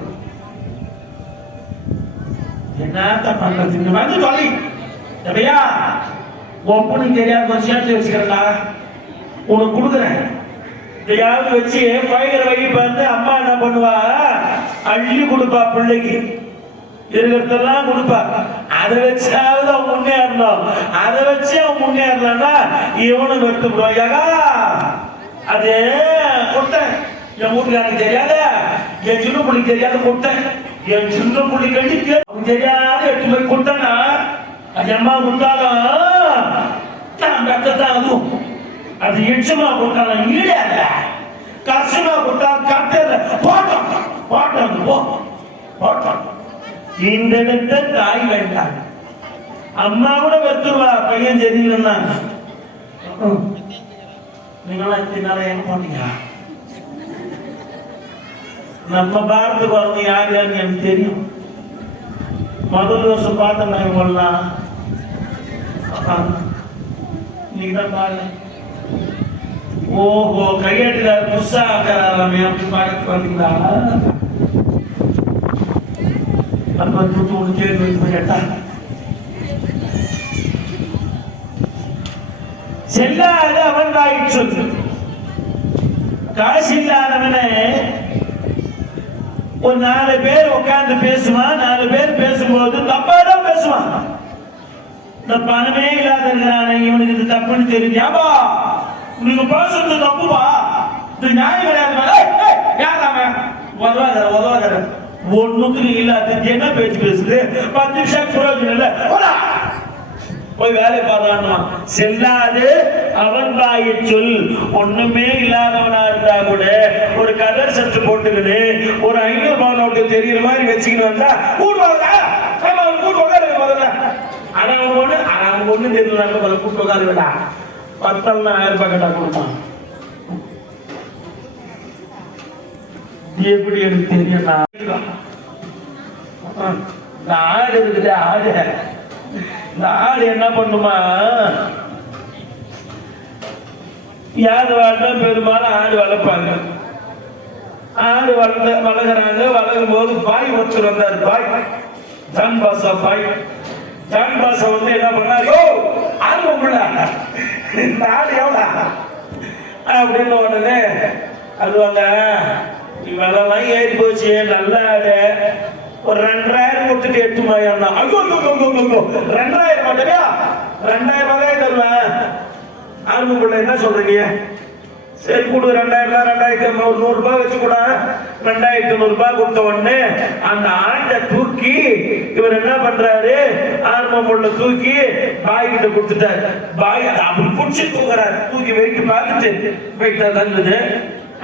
என்னத்த பண்றது வந்து சொல்லி எப்பையா ஒப்பனுக்கு தெரியாத கொஞ்சம் சேர்த்து வச்சுக்கிறா உனக்கு கொடுக்குறேன். இதையாவது வச்சு பயிர் வகை பார்த்து அம்மா என்ன பண்ணுவா அள்ளி கொடுப்பா பிள்ளைக்கு இருக்கிறதெல்லாம் கொடுப்பா. அதை வச்சாவது அவன் முன்னேறணும். அதை வச்சு அவன் முன்னேறலன்னா இவனும் வெட்டுவாயா. அது கொட்டை என் வீட்டுக்காரனுக்கு தெரியாத என் சின்ன புள்ளிக்கு தெரியாத கொட்டை என் சின்ன புள்ளி கட்டி அவன் தெரியாத எட்டு போய் கொட்டனா அது அம்மா கொடுத்தாலும் தான் அதுவும் அது எச்சமா கொடுத்தாலும் ஈடாத கஷ்டமா கொடுத்தா கட்டல போட்டோம் போட்டோம் போட்டோம். இந்த இடத்த தாய் வேண்டாம். அம்மா கூட வெத்துருவா பையன் தெரியலன்னா நீங்களாம் இத்தனை எங்க போனீங்க? நம்ம பாரத்துக்கு வரணும் யார் யாருன்னு எனக்கு தெரியும். முதல் வருஷம் பார்த்தேன் இவங்கெல்லாம் நீங்க தான் பாருங்க. ஓஹோ கையெழுத்துக்கார புதுசா ஆக்கிறாராமே அப்படி பார்க்க வந்தீங்களா? செல்லாத அவன் தாயிற்று காசு இல்லாதவனை ஒரு 4 பேர் உட்கார்ந்து பேசுவான். 4 பேர் பேசும்போது தப்பாதான் பேசுவான். இந்த பணமே இல்லாத இருக்கிறான இவனுக்கு இது தப்புன்னு தெரிஞ்சாபா நீங்க பேசுறது தப்புவா இது நியாயம் கிடையாது. உதவாத ஒண்ணுக்கு இல்லாத என்ன பேச்சு பேசுது 10 நிமிஷம் புரோஜனம் இல்ல போய் வேலை பார்க்கலாமா? செல்லாது அவன் வாயை சொல். ஒண்ணுமே இல்லாதவனா இருந்தா கூட ஒரு கதர் சற்று போட்டுக்கிட்டு ஒரு 500 ரூபாய் நோட்டு தெரியுற மாதிரி வச்சுக்கிட்டு வந்தா கூடுவாங்க முதல்ல. ஆனா அவங்க ஒண்ணு தெரியல கூட்டு உட்காரு வேடா 10,000 ரூபாய் கேட்டா கொடுத்தான். எப்படி எனக்கு தெரியும்? இந்த ஆடு இருக்குது ஆடு இந்த ஆடு என்ன பண்ணுமா யாரு வாழ்ந்தா பெரும்பாலும் ஆடு வளர்ப்பாங்க. ஆடு வளர்க்குறாங்க. வளரும் போது பாய் ஒருத்தர் வந்தார். பாய் ஜான் பாஷா பாய். ஜான் பாஷா வந்து என்ன பண்ணாரு ஆடு உங்களா இந்த ஆடு எவ்வளா அப்படின்னு உடனே அதுவாங்க இவெல்லாம் ஏறி போச்சு நல்ல ஆடு ஒரு 2000 கொடுத்துட்டு 8 மாயம் 2000 மாட்டேயா 2000 ரூபாய் தருவேன். ஆரம்பக்குள்ள என்ன சொல்றீங்க? சரி கொடு 2000 ரூபாய் வச்சு கூட 2500 ரூபாய் கொடுத்த உடனே அந்த ஆட்டை தூக்கி இவர் என்ன பண்றாரு ஆரம்பக்குள்ள தூக்கி பாய் கிட்ட கொடுத்துட்டாரு. பாய் அப்படி புடிச்சு தூக்குறாரு. தூக்கி வெயிட்டு பார்த்துட்டு வெயிட்டா தந்தது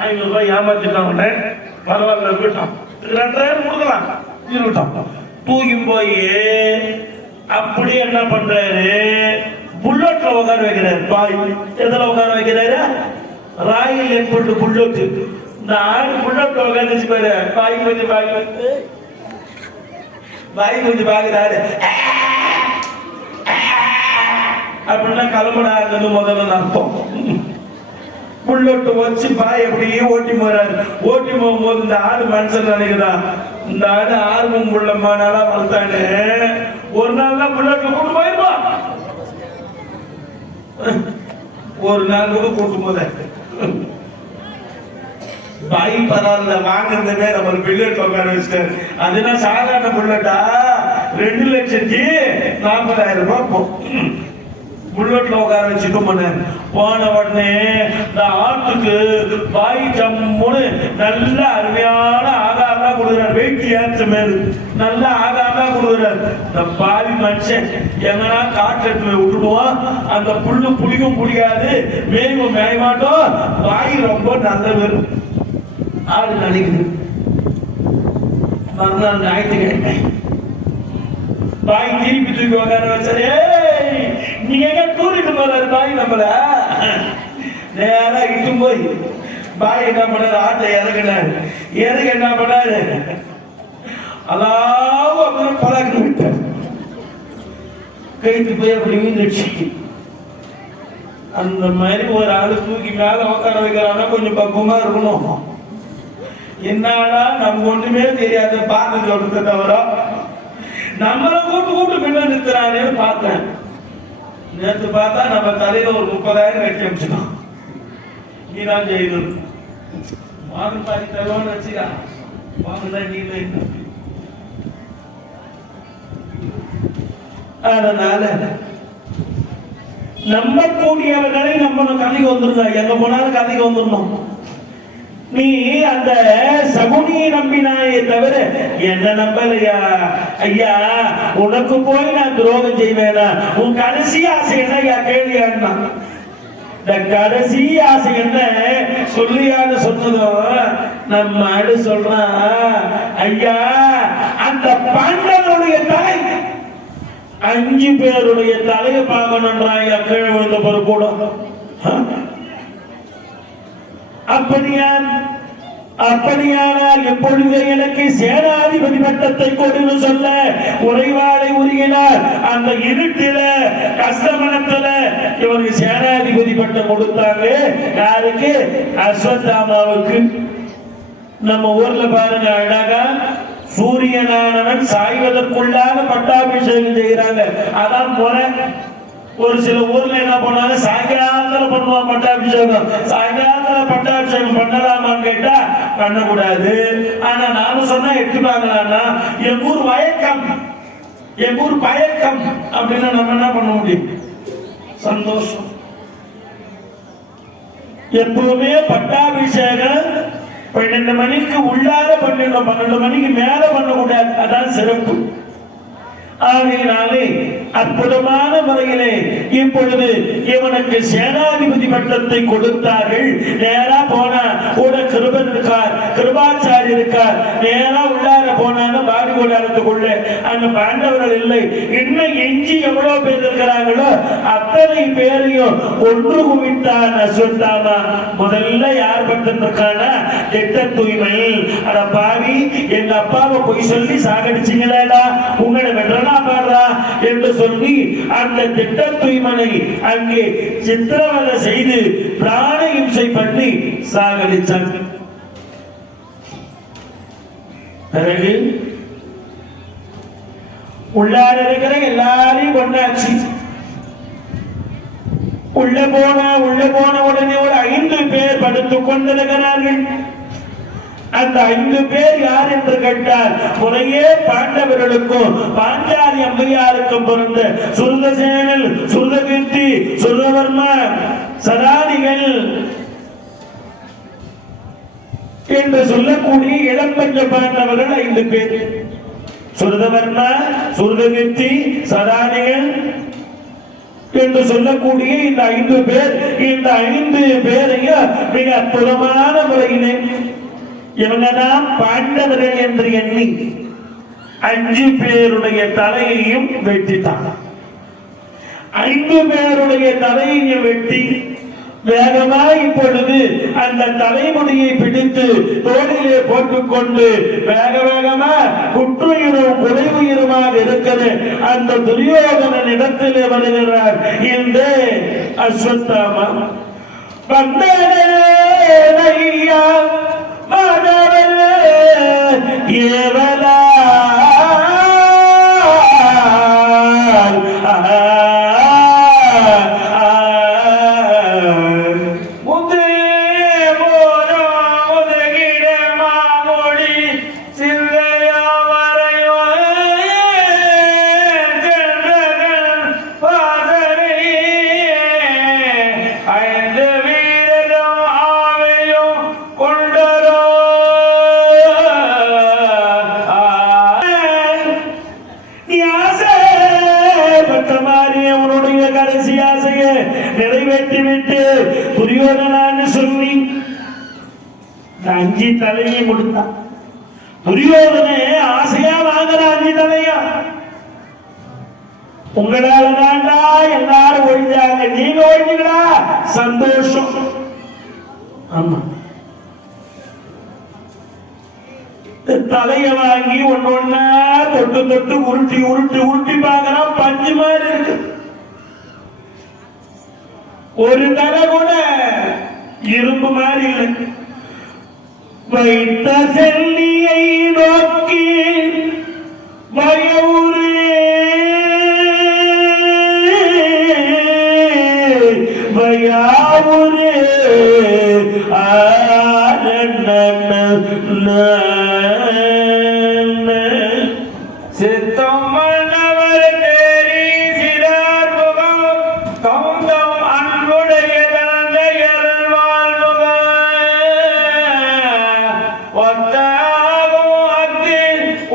500 ரூபாய் ஏமாத்திட்டாங்க. பரவாயில்ல இருக்கட்டும் 2000 கொடுக்கலாம் இருக்கட்டும். தூக்கி போய் அப்படி என்ன பண்றாரு புல்லட்ல உட்கார வைக்கிறாரு. பாய் எதுல உட்கார வைக்கிறாரு? ராயில் என்பது புல்லட். இந்த ஆடு புல்லட்ல உட்காந்துச்சு பாரு. பாய் வந்து பாய் வந்து பாய் கொஞ்சம் பாக்குறாரு அப்படின்னா கிளம்புடாங்கன்னு முதல்ல அர்த்தம். புல்லட்டு வச்சு பாய் அப்படியே ஓட்டி போறாரு. ஓட்டி போகும்போது இந்த ஆடு மனுஷன் நினைக்கிறான், இந்த ஆடு ஆர்வம் உள்ளம்மா நாளா வளர்த்தானு ஒரு நாள் தான் புல்லட்டு கூட்டு போயிருப்பான். ஒரு நாள் கூட கூட்டு போத பாய் பரவாயில்ல வாங்குறதுமே நம்ம புல்லட் உட்கார வச்சுட்டாரு. அதுனா சாதாரண புல்லட்டா 2,40,000 ரூபாய் புல்லட்ல உட்கார வச்சுட்டு போன உடனே இந்த ஆட்டுக்கு பாய் ஜம்முன்னு நல்ல அருமையான ஆகாரமா கொடுக்குறாரு. வெயிட் ஏற்ற மேல் நல்ல ஆகாரமா கொடுக்குறாரு. இந்த பாவி மனுஷன் எங்கன்னா காட்டு விட்டுடுவோம், அந்த புல்லு புளிக்கும் புளியாது, மேயும் மேய மாட்டோம், பாய் ரொம்ப நல்லது ஆடு நினைக்குது. மறுநாள் ஞாயிற்றுக்கிழமை பாய் திருப்பி தூக்கி உட்கார வச்சாரு. நீங்க எங்க தூரிட்டு போறாரு பாய் நம்மள நேரா இட்டும் போய் பாய் என்ன பண்ணாரு, ஆட்டை இறங்கினாரு. இறங்க என்ன பண்ணாரு, அதாவது அப்புறம் பழக்கி விட்டார். கைத்து போய் அப்படி வீந்துச்சு. அந்த மாதிரி ஒரு ஆளு தூக்கி மேல உட்கார வைக்கிறான்னா கொஞ்சம் பக்குவமா இருக்கணும். என்னன்னா நமக்கு ஒண்ணுமே தெரியாது பார்த்து சொல்றத தவிர நம்மளை கூட்டு பின்ன நிறுத்துறானேன்னு பார்த்தேன். நேற்று பார்த்தா நம்ம தலையில ஒரு 30,000 கட்டி அமைச்சிடும். நீதான் செய்யணும் வாங்க பாதி தருவான்னு வச்சுக்கா வாங்கதான் நீ. அதனால நம்ப கூடியவர்களை நம்ம கதைக்கு வந்துருங்க. எங்க போனாலும் கதைக்கு வந்துடணும். நீ அந்த சகுனியை நம்பினாயே தவிர என்ன நம்பலையா ஐயா? உனக்கு போய் நான் துரோகம் செய்வேனா? உன் கடைசி ஆசை என்ன ஐயா? கேள்வியான்னா இந்த கடைசி ஆசை என்ன சொல்லியான்னு சொன்னதும் நம்ம ஆடு சொல்றான், ஐயா அந்த பாண்டவனுடைய தலை 5 பேருடைய தலையை பார்க்கணுன்றான் ஐயா. கீழே விழுந்த பிறகு கூட அப்படியானால் எப்பொழுது எனக்கு சேனாதிபதி பட்டத்தை கொடுன்னு சொல்ல உறைவாளை உருகினார். அந்த இருட்டில கஷ்டமனத்துல இவருக்கு சேனாதிபதி பட்டம் கொடுத்தாங்க. யாருக்கு? அஸ்வத்தாமாவுக்கு. நம்ம ஊர்ல பாருங்க அழகா சூரியனானவன் சாய்வதற்குள்ளாக பட்டாபிஷேகம் செய்யறாங்க. அதான் முறை. ஒரு சில ஊர்ல என்ன பண்ணாங்க, சாயங்காலத்துல பண்ணுவான் பட்டாபிஷேகம். சாயங்காலத்துல பட்டாபிஷேகம் பண்ணலாமான்னு கேட்டா பண்ணக்கூடாது. ஆனா நாம சொன்னா எடுத்துப்பாங்களான்னா எங்க ஊர் வயக்கம், எங்க ஊர் பயக்கம் அப்படின்னா நம்ம என்ன பண்ண முடியும்? சந்தோஷம். எப்பவுமே பட்டாபிஷேகம் 12 மணிக்கு உள்ளார பண்ணிடணும், 12 மணிக்கு மேல பண்ணக்கூடாது. அதான் சிறப்பு. ஆகையினாலே அற்புதமான முறையிலே இப்பொழுது இவனுக்கு சேனாதிபதி பட்டத்தை கொடுத்தார்கள். நேரா போனா கூட கிருபன் இருக்கார், கிருபாச்சாரி இருக்கார். நேரா உள்ளார போனாங்க பாடி கூடாரத்துக்குள்ள. அங்க பாண்டவர்கள் இல்லை. இன்னும் எஞ்சி எவ்வளவு பேர் இருக்கிறாங்களோ அத்தனை பேரையும் ஒன்று குவித்தான் அஸ்வத்தாமா. முதல்ல யார் பட்டம் இருக்கானா? திட்ட தூய்மை. அட பாவி, எங்க அப்பாவை பொய் சொல்லி சாகடிச்சீங்களா, உங்களை வெற்றலாம் பாடுறா என்று சொல்லி அந்த திட்ட தூய்மனை அங்கே சித்திரவதை செய்து பிராண இம்சை பண்ணி சாகடிச்சாங்க. பிறகு உள்ளார இருக்கிற எல்லாரையும் கொண்டாச்சு. உள்ள போன உடனே ஒரு 5 பேர் படுத்துக் கொண்டிருக்கிறார்கள். அந்த 5 பேர் யார் என்று கேட்டால் முறையே பாண்டவர்களுக்கும் பாஞ்சாலி அம்மையாருக்கும் பிறந்த சுருதசேனல், சுருதகீர்த்தி, சுருதவர்மா, சதானிகள் என்று சொல்லக்கூடிய இளம்பஞ்ச பாண்டவர்கள் 5 பேர். சுருதவர்மா, சுருதகீர்த்தி, சதானிகள் என்று சொல்லக்கூடிய இந்த 5 பேர். இந்த 5 பேரையும் மிக அற்புதமான முறையிலே இவங்கதான் பாண்டவர்கள் என்று எண்ணி 5 பேருடைய தலையையும் வெட்டித்தான். 5 பேருடைய தலையையும் வெட்டி வேகமாய் இப்பொழுது அந்த தலைமுடியை பிடித்து தோளிலே போட்டுக்கொண்டு வேக வேகமா குற்றுயிரும் குறைவுயிருமாக இருக்கிற அந்த துரியோதனன் இடத்திலே வருகிறார். இந்த அஸ்வத்தாமா வந்தனையா மாதவன் ஏவலா நிறைவேற்றிவிட்டு துரியோதனான்னு சொல்லி அஞ்சு தலையை கொடுத்தான். துரியோதனே ஆசையா வாங்குற அஞ்சு தலையா உங்களால தாண்டா எல்லாரும் ஒழிஞ்சாங்க, நீங்க ஒழிஞ்சுங்களா சந்தோஷம். ஆமா தலைய வாங்கி ஒன்னு ஒன்னா தொட்டு தொட்டு உருட்டி உருட்டி உருட்டி பார்க்கலாம், பஞ்சு மாதிரி இருக்கு. ஒரு தலை கூட இரும்பு மாதிரி இல்லை. வைத்த செல்லியை நோக்கி வயவுரே வயாவுரே சித்தம் மன்னவர் தேரி சிறார் முகம் கௌதம் அன்புடைய தந்தையர் வாழ்முக ஒத்தாகும் அத்தி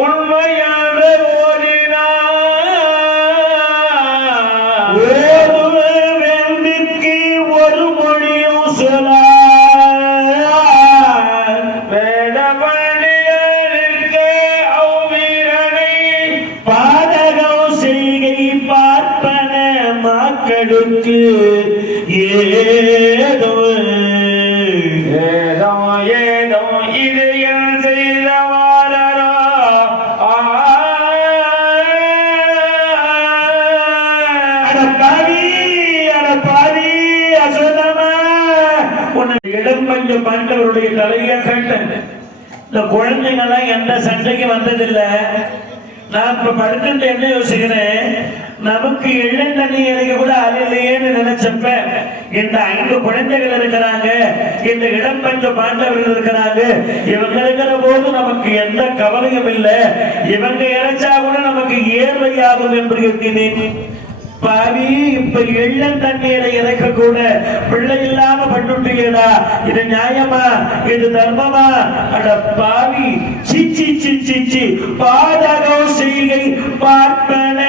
உண்மையான ஓடினார் வேண்டிக்கு ஒரு மொழியும் சொல்ல மக்களுக்கு ஏதோ ஏதோ ஏதோ இது என் செய்தவாரோ அடப்பாவி அடப்பாவி அசுதமா உன்னை இடம் கொஞ்சம் பாண்டவருடைய தலையை கட்ட. இந்த குழந்தைங்கெல்லாம் எந்த சண்டைக்கு வந்ததில்லை. நான் இப்ப படுத்துட்டு என்ன யோசிக்கிறேன், நமக்கு இளந்தண்ணி இறைக்க கூட அழிலையேன்னு நினைச்சப்ப இந்த 5 குழந்தைகள் இருக்கிறாங்க, இந்த இடம் பஞ்ச பாண்டவர்கள் இருக்கிறாங்க. இவங்க இருக்கிற போது நமக்கு எந்த கவலையும் இல்லை. இவங்க இறைச்சா கூட நமக்கு ஏர்வையாகும் என்று எண்ணினேன். பாவி இப்ப இளம் தண்ணீரை இறைக்க கூட பிள்ளை இல்லாம பட்டுட்டீங்களா? இது நியாயமா? இது தர்மமா? அட பாவி சிச்சி சிச்சி சி பாதகம் செய்கை பார்ப்பன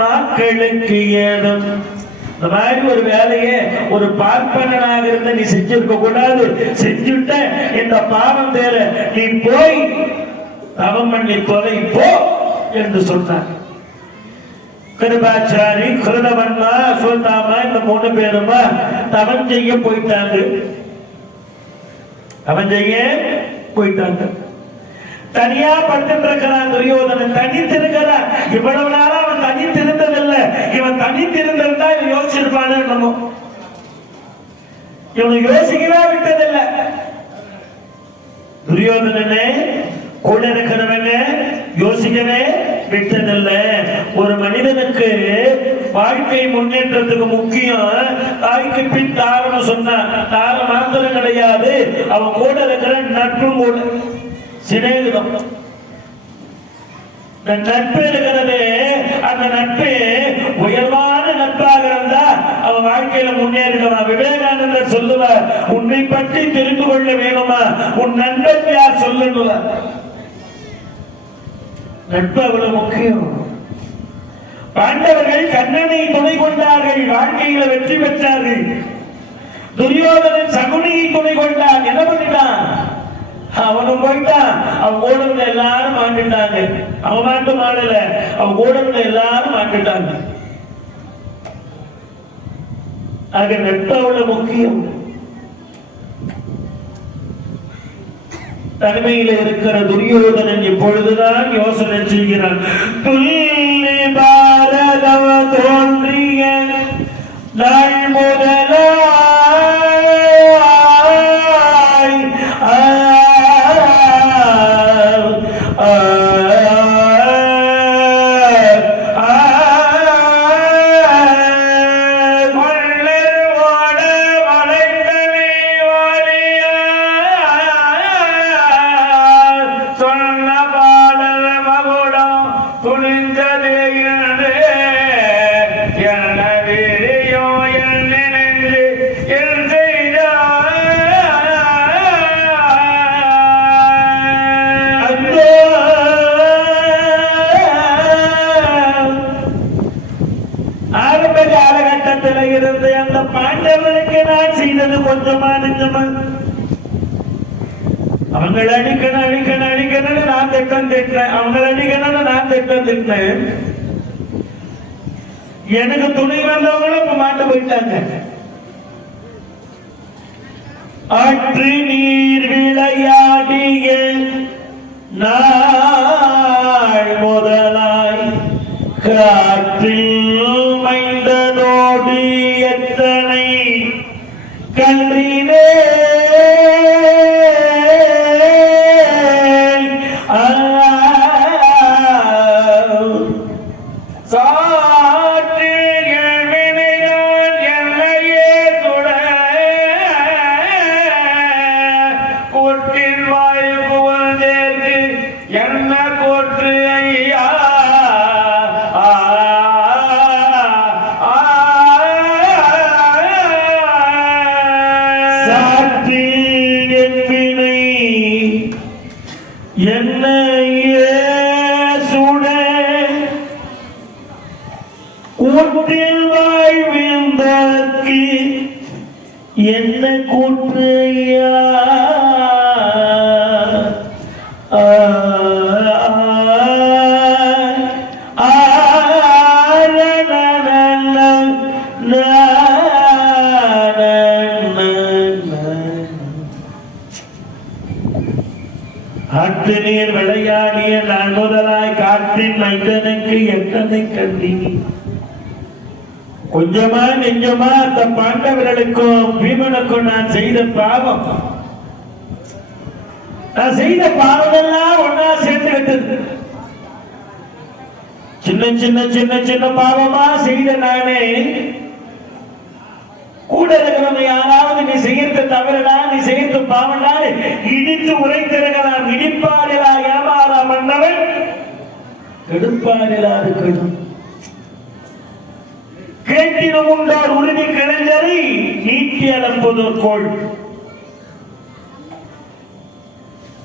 மக்களுக்கு ஏதும். இந்த மாதிரி ஒரு வேலையே ஒரு பார்ப்பனாக இருந்த நீ செஞ்சிருக்க கூடாது. செஞ்சுட்ட இந்த பாவம் தேர நீ போய் தவம் பண்ணி தொலை போ என்று சொன்னார். கிருபாச்சாரி கிருதவன்மா அஸ்வத்தாமா இந்த 3 பேருமா தவம் செய்ய போயிட்டாங்க. தவம் செய்ய போயிட்டாங்க. தனியா படுத்துட்டு இருக்கிறான் துரியோதனன், தனித்திருக்கிறான். இவ்வளவு நாளா அவன் தனித்திருந்ததில்லை. இவன் தனித்திருந்திருந்தா இவன் யோசிச்சிருப்பானு என்னமோ. இவனை யோசிக்கவே விட்டதில்லை. துரியோதனனே கூட இருக்கிறவங்க யோசிக்கவே விட்டதில்லை. ஒரு மனிதனுக்கு வாழ்க்கை முன்னேற்றத்துக்கு முக்கியம் தாய்க்கு பின் தாரம் சொன்ன தாரம் மாத்திரம் கிடையாது, அவன் கூட இருக்கிற நட்பும் கூட சிநேகிதம். நட்பு இருக்கிறது, அந்த நட்பு உயர்வான நட்பாக இருந்தா அவன் வாழ்க்கையில முன்னேறிடுவான். விவேகானந்தர் சொல்லுவார், உன்னை பற்றி தெரிந்து கொள்ள வேணுமா உன் நண்பன் யார் சொல்லுவார். நட்பு அவ்வளவு முக்கியம். பாண்டவர்கள் கண்ணனை துணை கொண்டார்கள், வாழ்க்கையில வெற்றி பெற்றார்கள். துரியோதனன் சகுனியை துணை கொண்டான், என்ன பண்ணிட்டான்? அவனும் போயிட்டான். அவன் கூட இருந்த எல்லாரும் மாட்டிட்டாங்க. அவன் மாட்டு மாடல, அவன் கூட இருந்த எல்லாரும் மாட்டிட்டாங்க. ஆக நட்பு அவ்வளவு முக்கியம். தனிமையில் இருக்கிற துரியோதனன் இப்பொழுதுதான் யோசனை செய்கிறான். துள்ளி பாரதம் தோன்றிய நாள் முதலாய் இருந்து அந்த பாண்டவர்களுக்கு நான் செய்தது கொஞ்சமா நெஞ்சமா? அவங்களை அடிக்கணும் அழிக்கணும் அழிக்கணும்னு நான் திட்டம் திட்டேன், அவங்களை அடிக்கணும்னு நான் திட்டம் திட்டேன். எனக்கு துணை வந்தவங்களும் இப்ப மாட்டு போயிட்டாங்க. ஆற்று நீர் விளையாடிய நாள் முதலாய் காற்றில் மைந்தனோடு எத்தனை கன்றினே கூட்டில் வாழ்விந்தற்கு என்ன கூற்றையா? ஆற்று நீர் விளையாடிய நான் முதலாய் காற்றின் மைந்தனுக்கு எத்தனை கண்டி? கொஞ்சமா நெஞ்சமா அந்த பாண்டவர்களுக்கும் பீமனுக்கும் நான் செய்த பாவம், நான் செய்த பாவம் எல்லாம் ஒன்னா சேர்ந்து விட்டது. சின்ன சின்ன சின்ன சின்ன பாவமா செய்த நானே கூட இருக்கிறவங்க யாராவது நீ செய்யறது தவறுடா, நீ செய்யறது பாவம்டா இடித்து உரைத்திருக்கலாம். இடிப்பாரிலா ஏமாறா மன்னவன் கெடுப்பாரிலாது கெடும். கேட்டிலும் உண்டார் உறுதி கிளைஞரை நீட்டி அளப்பதற்கோள்.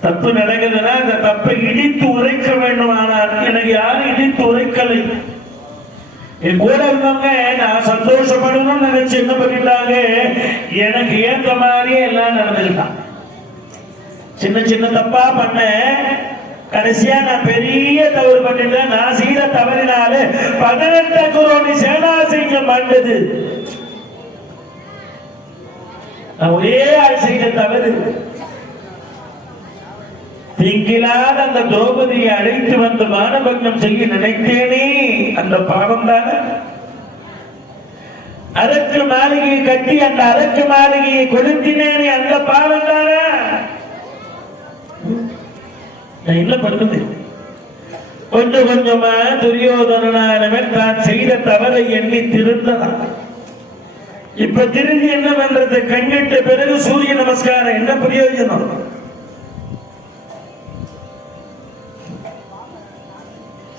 தப்பு நடக்குதுன்னா இந்த தப்பை இடித்து உரைக்க வேண்டும். ஆனால் எனக்கு யாரும் இடித்து உரைக்கலை. என் கூட இருந்தவங்க நான் சந்தோஷப்படணும்னு நினைச்சு என்ன பண்ணிட்டாங்க, எனக்கு ஏற்ற மாதிரியே எல்லாம் நடந்துட்டான். சின்ன சின்ன தப்பா பண்ண கடைசியா நான் பெரிய தவறு பண்ணிட்டேன். நான் செய்த தவறினால 18 குரோனி சேனா செய்ய மாட்டது. நான் ஒரே ஆள் செய்த தவறு. திங்கிலாத அந்த திரௌபதியை அழைத்து வந்து மானபங்கம் செய்ய நினைத்தேனே, அந்த பாவம் தானே. அரக்கு மாளிகையை கட்டி அந்த அரக்கு மாளிகையை கொடுத்தினேனே, அந்த பாவம் தானே. நான் என்ன பண்ணுது? கொஞ்சம் கொஞ்சமா துரியோதனவன் தான் செய்த தவறை எண்ணி திருந்தான். இப்ப திரும்பி என்ன பண்றது? கண்ணிட்ட பிறகு சூரிய நமஸ்காரம் என்ன பிரயோஜனம்?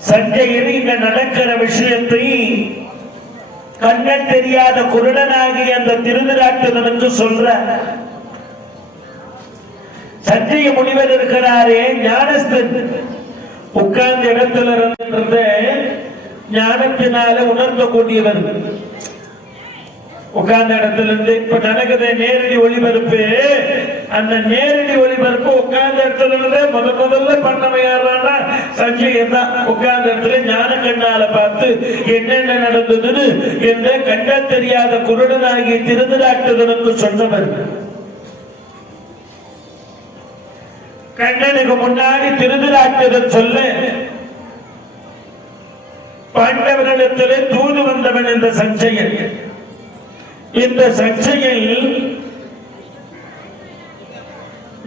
சஞ்சயன் இங்க நடக்கிற விஷயத்தை கண்ணன் தெரியாத குருடனாகி அந்த திருதராஷ்டிரனுக்கு சொல்ற. சஞ்சய முனிவர் இருக்கிறாரே ஞானஸ்தன், உட்கார்ந்த இடத்துல இருந்து ஞானத்தினால உணர்த்தக்கூடியவர். உட்கார்ந்த இடத்துல இருந்து இப்ப நடக்குது நேரடி ஒளிபரப்பு. அந்த நேரடி ஒளிபரப்பு உட்கார்ந்த இடத்துல இருந்து முதல்ல பண்ணவன் யாருன்னா சஞ்சயன் தான். உட்கார்ந்த இடத்துல ஞான கண்ணால பார்த்து என்னென்ன நடந்ததுன்னு என்ற கண்ட தெரியாத குருடனாகி திருதராஷ்டிரனுக்கு சொன்னவர். கண்ணனுக்கு முன்னாடி திருதராட்டிரன் சொல்ல பாண்டவர்களிடத்திலே தூது வந்தவன் இந்த சஞ்சயன். இந்த சஞ்சயன்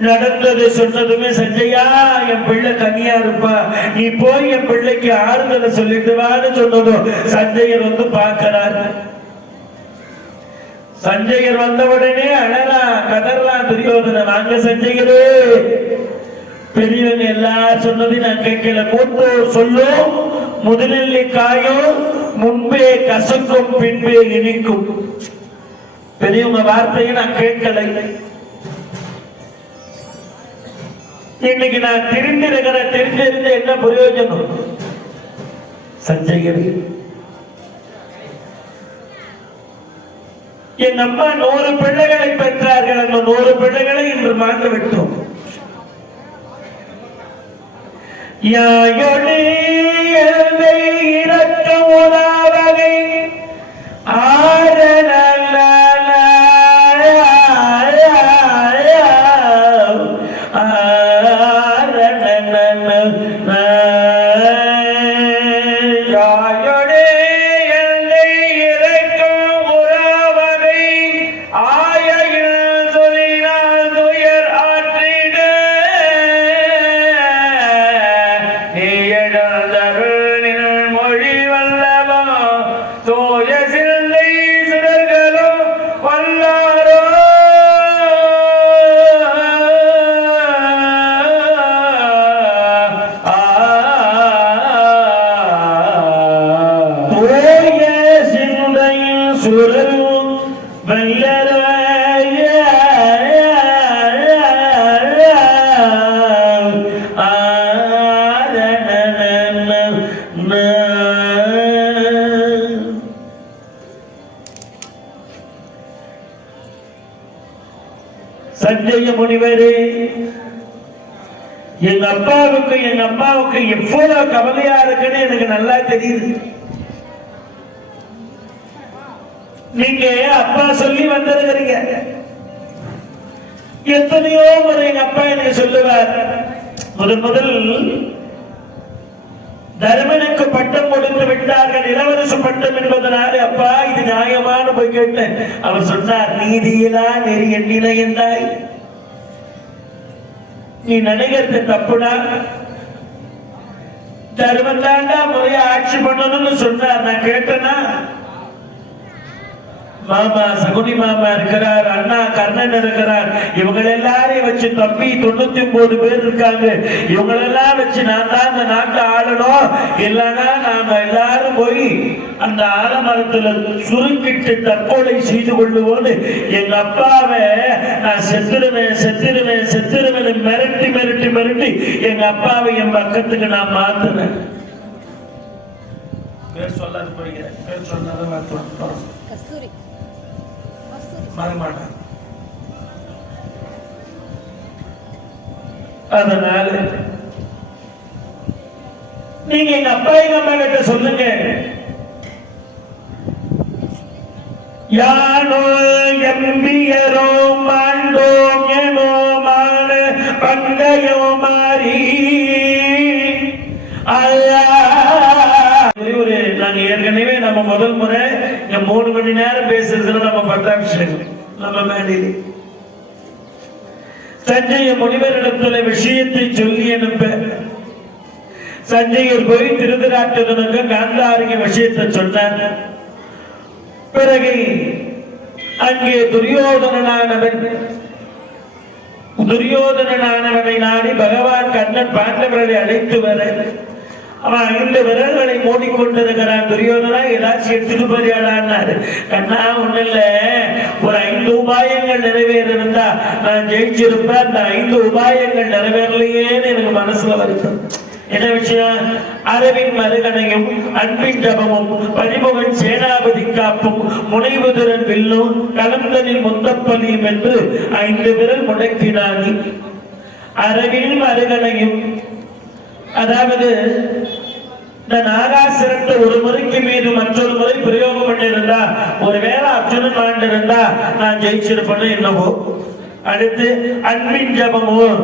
நடந்தது சொன்னதுமே, சஞ்சயா என் பிள்ளை தனியா இருப்பா, நீ போய் என் பிள்ளைக்கு ஆறுதலை சொல்லிட்டு வான்னு சொன்னதும் சஞ்சயர் வந்து பார்க்கிறார். சஞ்சயர் வந்தவுடனே அழலாம் கதறலாம் துரியோதனன். வாங்க சஞ்சயரு, பெரியவங்க எல்லாரும் சொன்னதையும் நான் கேட்கல. மூத்தோர் சொல்லும் முதலில் காயும் முன்பே கசக்கும் பின்பே இனிக்கும். பெரியவங்க வார்த்தையை நான் கேட்கலை. இன்னைக்கு நான் தெரிஞ்சிருந்த என்ன பிரயோஜனம்? சஞ்சயர், என் அம்மா 100 பிள்ளைகளை பெற்றார்கள். அந்த 100 பிள்ளைகளை இன்று மாண்டு விட்டோம். யாயொளி இறக்க உணவகை ஆரண சஞ்சய முனிவரே, எங்க அம்மாவுக்கு எவ்வளவு கவலையா இருக்குன்னு எனக்கு நல்லா தெரியுது. நீங்க அப்பா சொல்லி வந்திருக்கிறீங்க. எத்தனையோ முறை எங்க அப்பா எனக்கு சொல்லுவார். முதல் தர்மனுக்கு பட்டம் கொடுத்து விட்டார்கள், இளவரசு பட்டம் என்பதனாலே அப்பா இது நியாயமான போய் கேட்டேன். அவர் சொன்னார், நீதியிலா நெறி எண்ணினை என்றாய், நீ நினைக்கிறது தப்புடா, தர்மம் தாண்டா முறையா ஆட்சி பண்ணணும்னு சொன்னார். நான் கேட்டேன்னா, மாமா சகுனி மாமா இருக்கிறார், அண்ணா கர்ணன் இருக்கிறார், இவங்க எல்லாரையும் வச்சு தம்பி 99 பேர் இருக்காங்க, இவங்களெல்லாம் வச்சு நான் தான் இந்த நாட்டை ஆளணும், இல்லைன்னா நாம எல்லாரும் போய் அந்த ஆலமரத்துல சுருங்கிட்டு தற்கொலை செய்து கொள்ளுவோன்னு எங்க அப்பாவை நான் செத்துருவேன் மிரட்டி எங்க அப்பாவை என் பக்கத்துக்கு நான் மாத்துறேன். பேர் சொல்லாது போய்கிறேன், பேர் சொல்லாத வரமாட்டான். அதனால நீங்க எங்க அப்பா எங்க அம்மா கிட்ட சொல்லுங்க, யானோ எம்பியரோ மாண்டோம் எனோ மான பங்கையோ மாறி நாங்க ஏற்கனவே நம்ம முதல் முறை 3 மணி நேரம் பேசுறது நம்ம பட்டாபிஷேகம் நம்ம மேடையில். சஞ்சய முனிவரிடத்துல விஷயத்தை சொல்லி அனுப்ப சஞ்சயர் போய் திருதராட்டிரனுக்கு காந்தாரிக்கு விஷயத்தை சொன்னார். பிறகு அங்கே துரியோதனனானவனை நாடி பகவான் கண்ணன் பாண்டவர்களை அழைத்து வர அவன் 5 விரல்களை மூடிக்கொண்டிருக்கிறான். துரியோதனா ஏதாச்சும் எடுத்துட்டு போறியாடான்னாரு. கண்ணா ஒண்ணு இல்ல, ஒரு 5 உபாயங்கள் நிறைவேறிருந்தா நான் ஜெயிச்சிருப்பேன். அந்த 5 உபாயங்கள் நிறைவேறலையேன்னு எனக்கு மனசுல வருது. என்ன விஷயம்? அரவின் மருகனையும் அன்பின் ஜபமும் பரிமுகன் சேனாபதி காப்பும் முனைவுதிரன் வில்லும் கலந்தனில் முத்தப்பலியும் என்று 5 விரல் முடக்கினானி. அரவின் மருகனையும், அதாவது இந்த நாகாசுரத்தை ஒரு முறைக்கு மீது மற்றொரு முறை பிரயோகம் பண்ணிருந்தா, ஒருவேளை அர்ஜுனன் மாண்டிருந்தா நான் ஜெயிச்சிருப்பேன்னு என்னவோ. அடுத்து அன்பின் ஜபமும்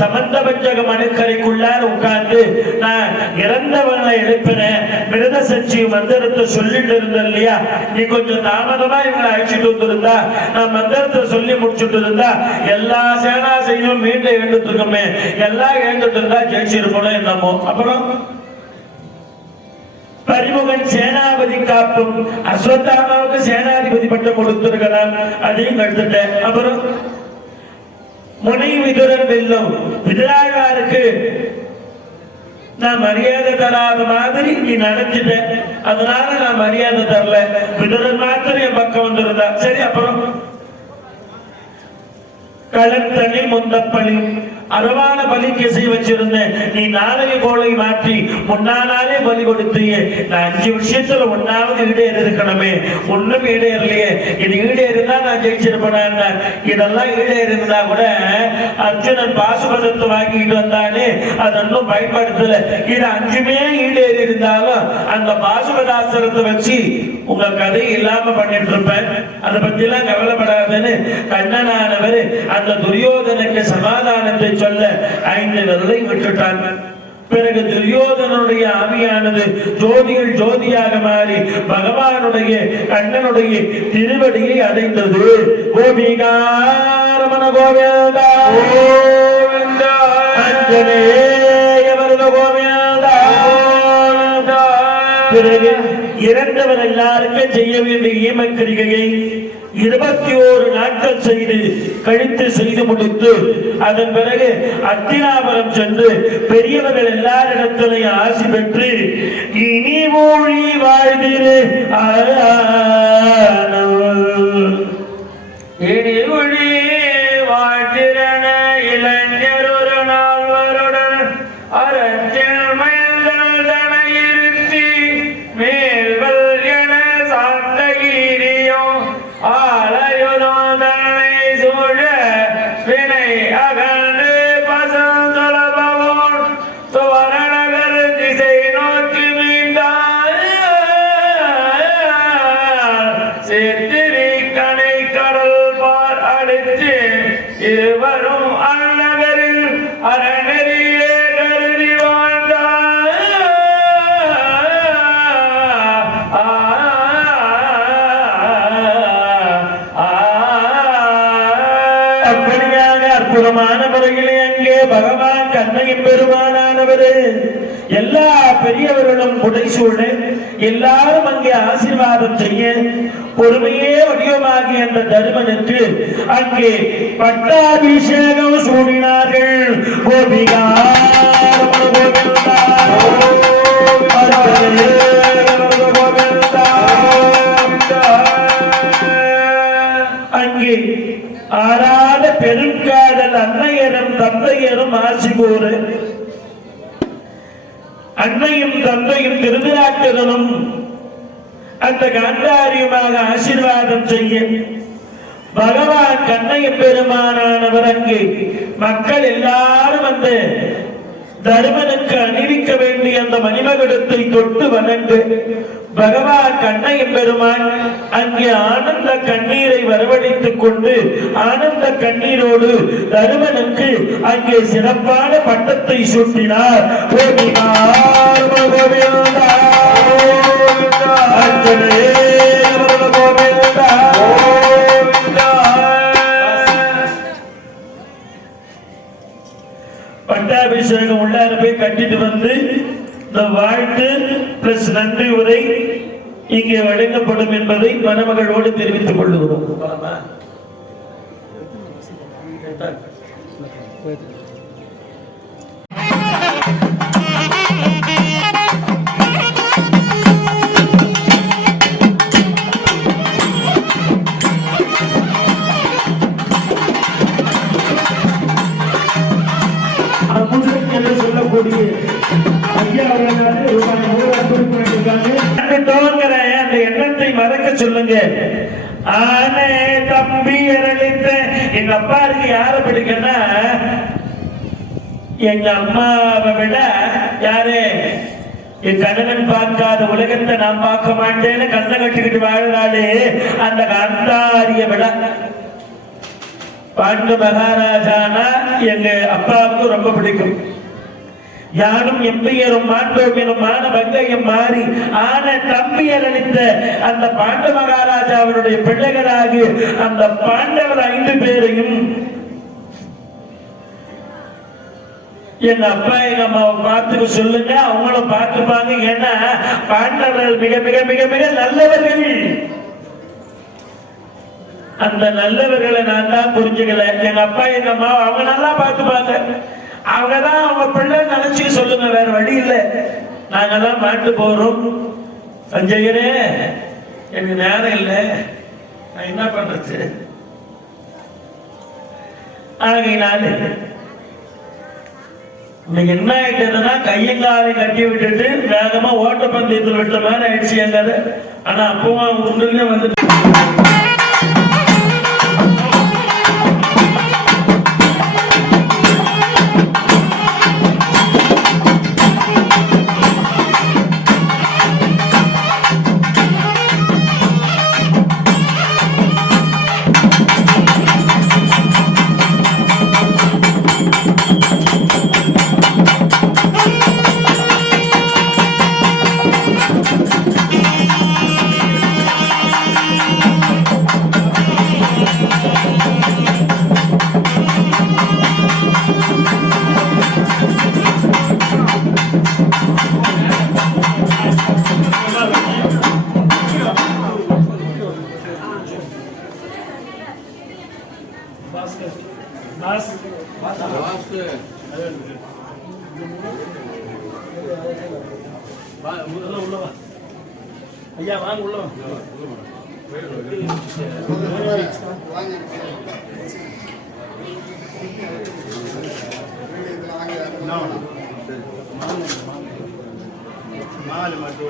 சம்பந்தபஞ்சக மனுக்கரைக்குள்ளார் உட்கார்ந்து நான் இறந்தவங்களை எழுப்பினேன் விரத சச்சி மந்திரத்தை சொல்லிட்டு இருந்தேன் இல்லையா, நீ கொஞ்சம் தாமதமா இவங்களை அழைச்சிட்டு வந்திருந்தா நான் மந்திரத்தை சொல்லி முடிச்சுட்டு இருந்தா எல்லா சேனா செய்யும் மீண்டும் எழுந்துட்டு இருக்கோமே, எல்லாம் எழுந்துட்டு இருந்தா ஜெயிச்சிருப்போம் என்னமோ. அப்புறம் பரிமுகன் சேனாபதி காப்பும் அஸ்வத்தாமாவுக்கு சேனாதிபதி பட்டம் கொடுத்திருக்கலாம், அதையும் எடுத்துட்டேன். அப்புறம் முனை விதுரன் வெல்லும் விதுராழ்வாருக்கு நான் மரியாதை தராத மாதிரி நீ நடத்திட்ட, அதனால நான் மரியாதை தரல, விதுரன் மாத்திரம் என் பக்கம் வந்திருந்தா சரி. அப்புறம் களத்தனி முந்தப்பள்ளி அறவான பலிக்கு இசை வச்சிருந்தேன், நீ நாளைய கோளை மாற்றி முன்னாலே பலி கொடுத்தீங்க, நான் 5 விஷயத்துல ஒன்னாவது ஈடேறி இருக்கணுமே, ஒண்ணும் ஈடேறலையே, இது ஈடேறினா நான் ஜெயிச்சிருப்பேன். இதெல்லாம் ஈடேறிருந்தா கூட அர்ஜுனன் பாசுபதத்தை வாங்கிட்டு வந்தானே அது ஒன்னும் பயன்படுத்தல, இது 5மே ஈடேறி இருந்தாலும் அந்த பாசுபதாசனத்தை வச்சு உங்க கதை இல்லாம பண்ணிட்டு இருப்பேன், அதை பத்தி எல்லாம் கவலைப்படாதுன்னு கண்ணனானவர் அந்த துரியோதனுக்கு சமாதானத்தை சொல்ல 5 விரலை விட்டுட்டான். பிறகு துரியோதனுடைய ஆவியானது ஜோதிகள் ஜோதியாக மாறி பகவானுடைய கண்ணனுடைய திருவடியை அடைந்தது. கோபிகா ரமண கோவிந்தா கோவிந்தா அஞ்சனேய வரத கோவிந்தா. பிறகு இறந்தவர் எல்லாருக்கும் செய்ய வேண்டிய ஈமக்கிரிகையை 21 நாட்கள் செய்து கழித்து செய்து முடித்து அதன் பிறகு அத்தினாபுரம் சென்று பெரியவர்கள் எல்லாரிடத்திலையும் ஆசி பெற்று இனி மொழி வாழ்ந்திரு இனி மொழி வாழ்ந்திரன இளைஞர் ஒரு நால்வருடன் அரசியல் மயந்தல் தனையிருத்தி மேல்வல் என சாந்தகிரியோ ஆலயுதனை சூழ வினை அகன்று பசந்தலபவோன் துவரணகர் திசை நோக்கி மீண்டார் சேர்த்திரி கனை கடல் பார் அடித்து இருவரும் அந்நகரில் அறநெறியே கருதி வாழ்ந்தார். அற்புதமான முறையிலே அங்கே பகவான் கண்ணையின் பெருமானானவரு எல்லா பெரியவர்களும் புடைசூழ எல்லாரும் அங்கே ஆசீர்வாதம் செய்ய பொறுமையே வடிவமாகி அந்த தருமனுக்கு அங்கே பட்டாபிஷேகம் சூடினார்கள். கோபிகா அங்கே ஆறாத பெருங்காதல் அன்னையரும் தந்தையரும் ஆசி கூற அன்னையும் தந்தையும் திருவிழாக்கனும் அந்த காந்தாரியுமாக ஆசீர்வாதம் செய்ய பகவான் கண்ணைய பெருமானானவர் அங்கே மக்கள் எல்லாரும் அந்த தருமனுக்கு அணிவிக்க வேண்டிய அந்த மணிமகுடத்தை தொட்டு வணங்கு பகவான் கண்ணைய பெருமான் அங்கே ஆனந்த கண்ணீரை வரவழைத்துக் கொண்டு ஆனந்த கண்ணீரோடு தருமனுக்கு அங்கே சிறப்பான பட்டத்தை சூட்டினார். பட்டாபிஷேகம் உள்ளார போய் கட்டிட்டு வந்து இந்த வாழ்த்து பிளஸ் நன்றி உரை இங்கே வழங்கப்படும் என்பதை மணமகளோடு தெரிவித்துக் கொள்ளுகிறோம். சொல்லக்கூடிய அந்த எண்ணத்தை மறக்க சொல்லுங்க. ஆனே தம்பி அரளித்த எங்க அப்பா இருக்கு யாரை பிடிக்கன்னா எங்க அம்மாவை விட யாரு என் கணவன் பார்க்காத உலகத்தை நான் பார்க்க மாட்டேன்னு கண்ணை கட்டிக்கிட்டு வாழ்றாளே அந்த காந்தாரிய விட பாண்டு மகாராஜானா எங்க அப்பாவுக்கு ரொம்ப பிடிக்கும். யானும் எம்பியரும் மாண்டோம் எனும் மான பங்கையும் மாறி ஆன தம்பியர் அளித்த அந்த பாண்டு மகாராஜாவுடைய பிள்ளைகளாகி அந்த பாண்டவர் 5 பேரையும் எங்க அப்பா எங்க அம்மாவை பார்த்துக்க சொல்லுங்க, அவங்களும் பார்த்துப்பாங்க. ஏன்னா பாண்டவர்கள் மிக மிக மிக மிக நல்லவர்கள். அந்த நல்லவர்களை நான் தான் புரிஞ்சுக்கல. எங்க அப்பா எங்க அம்மா அவங்க நல்லா பார்த்துப்பாங்க. அவங்கதான் அவங்க பிள்ளை நினைச்சு சொல்லுங்க, வேற வழி இல்லை. நாங்க தான் மாட்டு போறோம். சஞ்சயரே எனக்கு நேரம் இல்லை, நான் என்ன பண்றது? ஆகையினால இன்னைக்கு என்ன ஆயிட்டதுன்னா கையங்காலை கட்டி விட்டுட்டு வேகமா ஓட்டப்பந்தயத்தில் விட்ட மாதிரி ஆயிடுச்சு எங்க. ஆனா அப்பவும் ஒன்றுமே வந்து ஐயா வாங்க உள்ள மாலை மட்டும்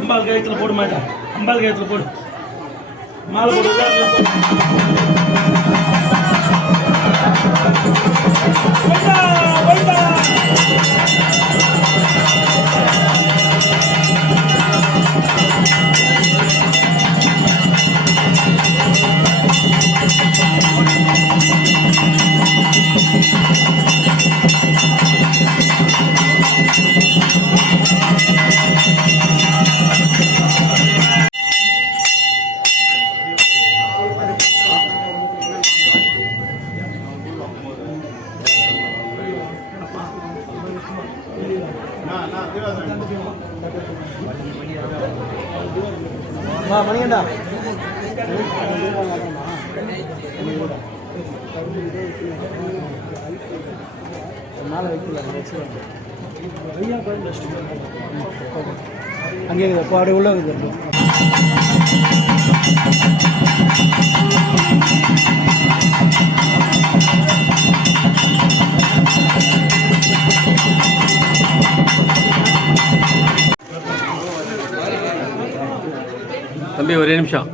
அம்பாள் கழுத்துல போடு மாட்டேன். அம்பாள் கழுத்துல போடு, மாலை போடு. மணிகண்டா மேலே வைக்கல அங்கே பாடு உள்ள இருக்குது. தம்பி ஒரே நிமிஷம்.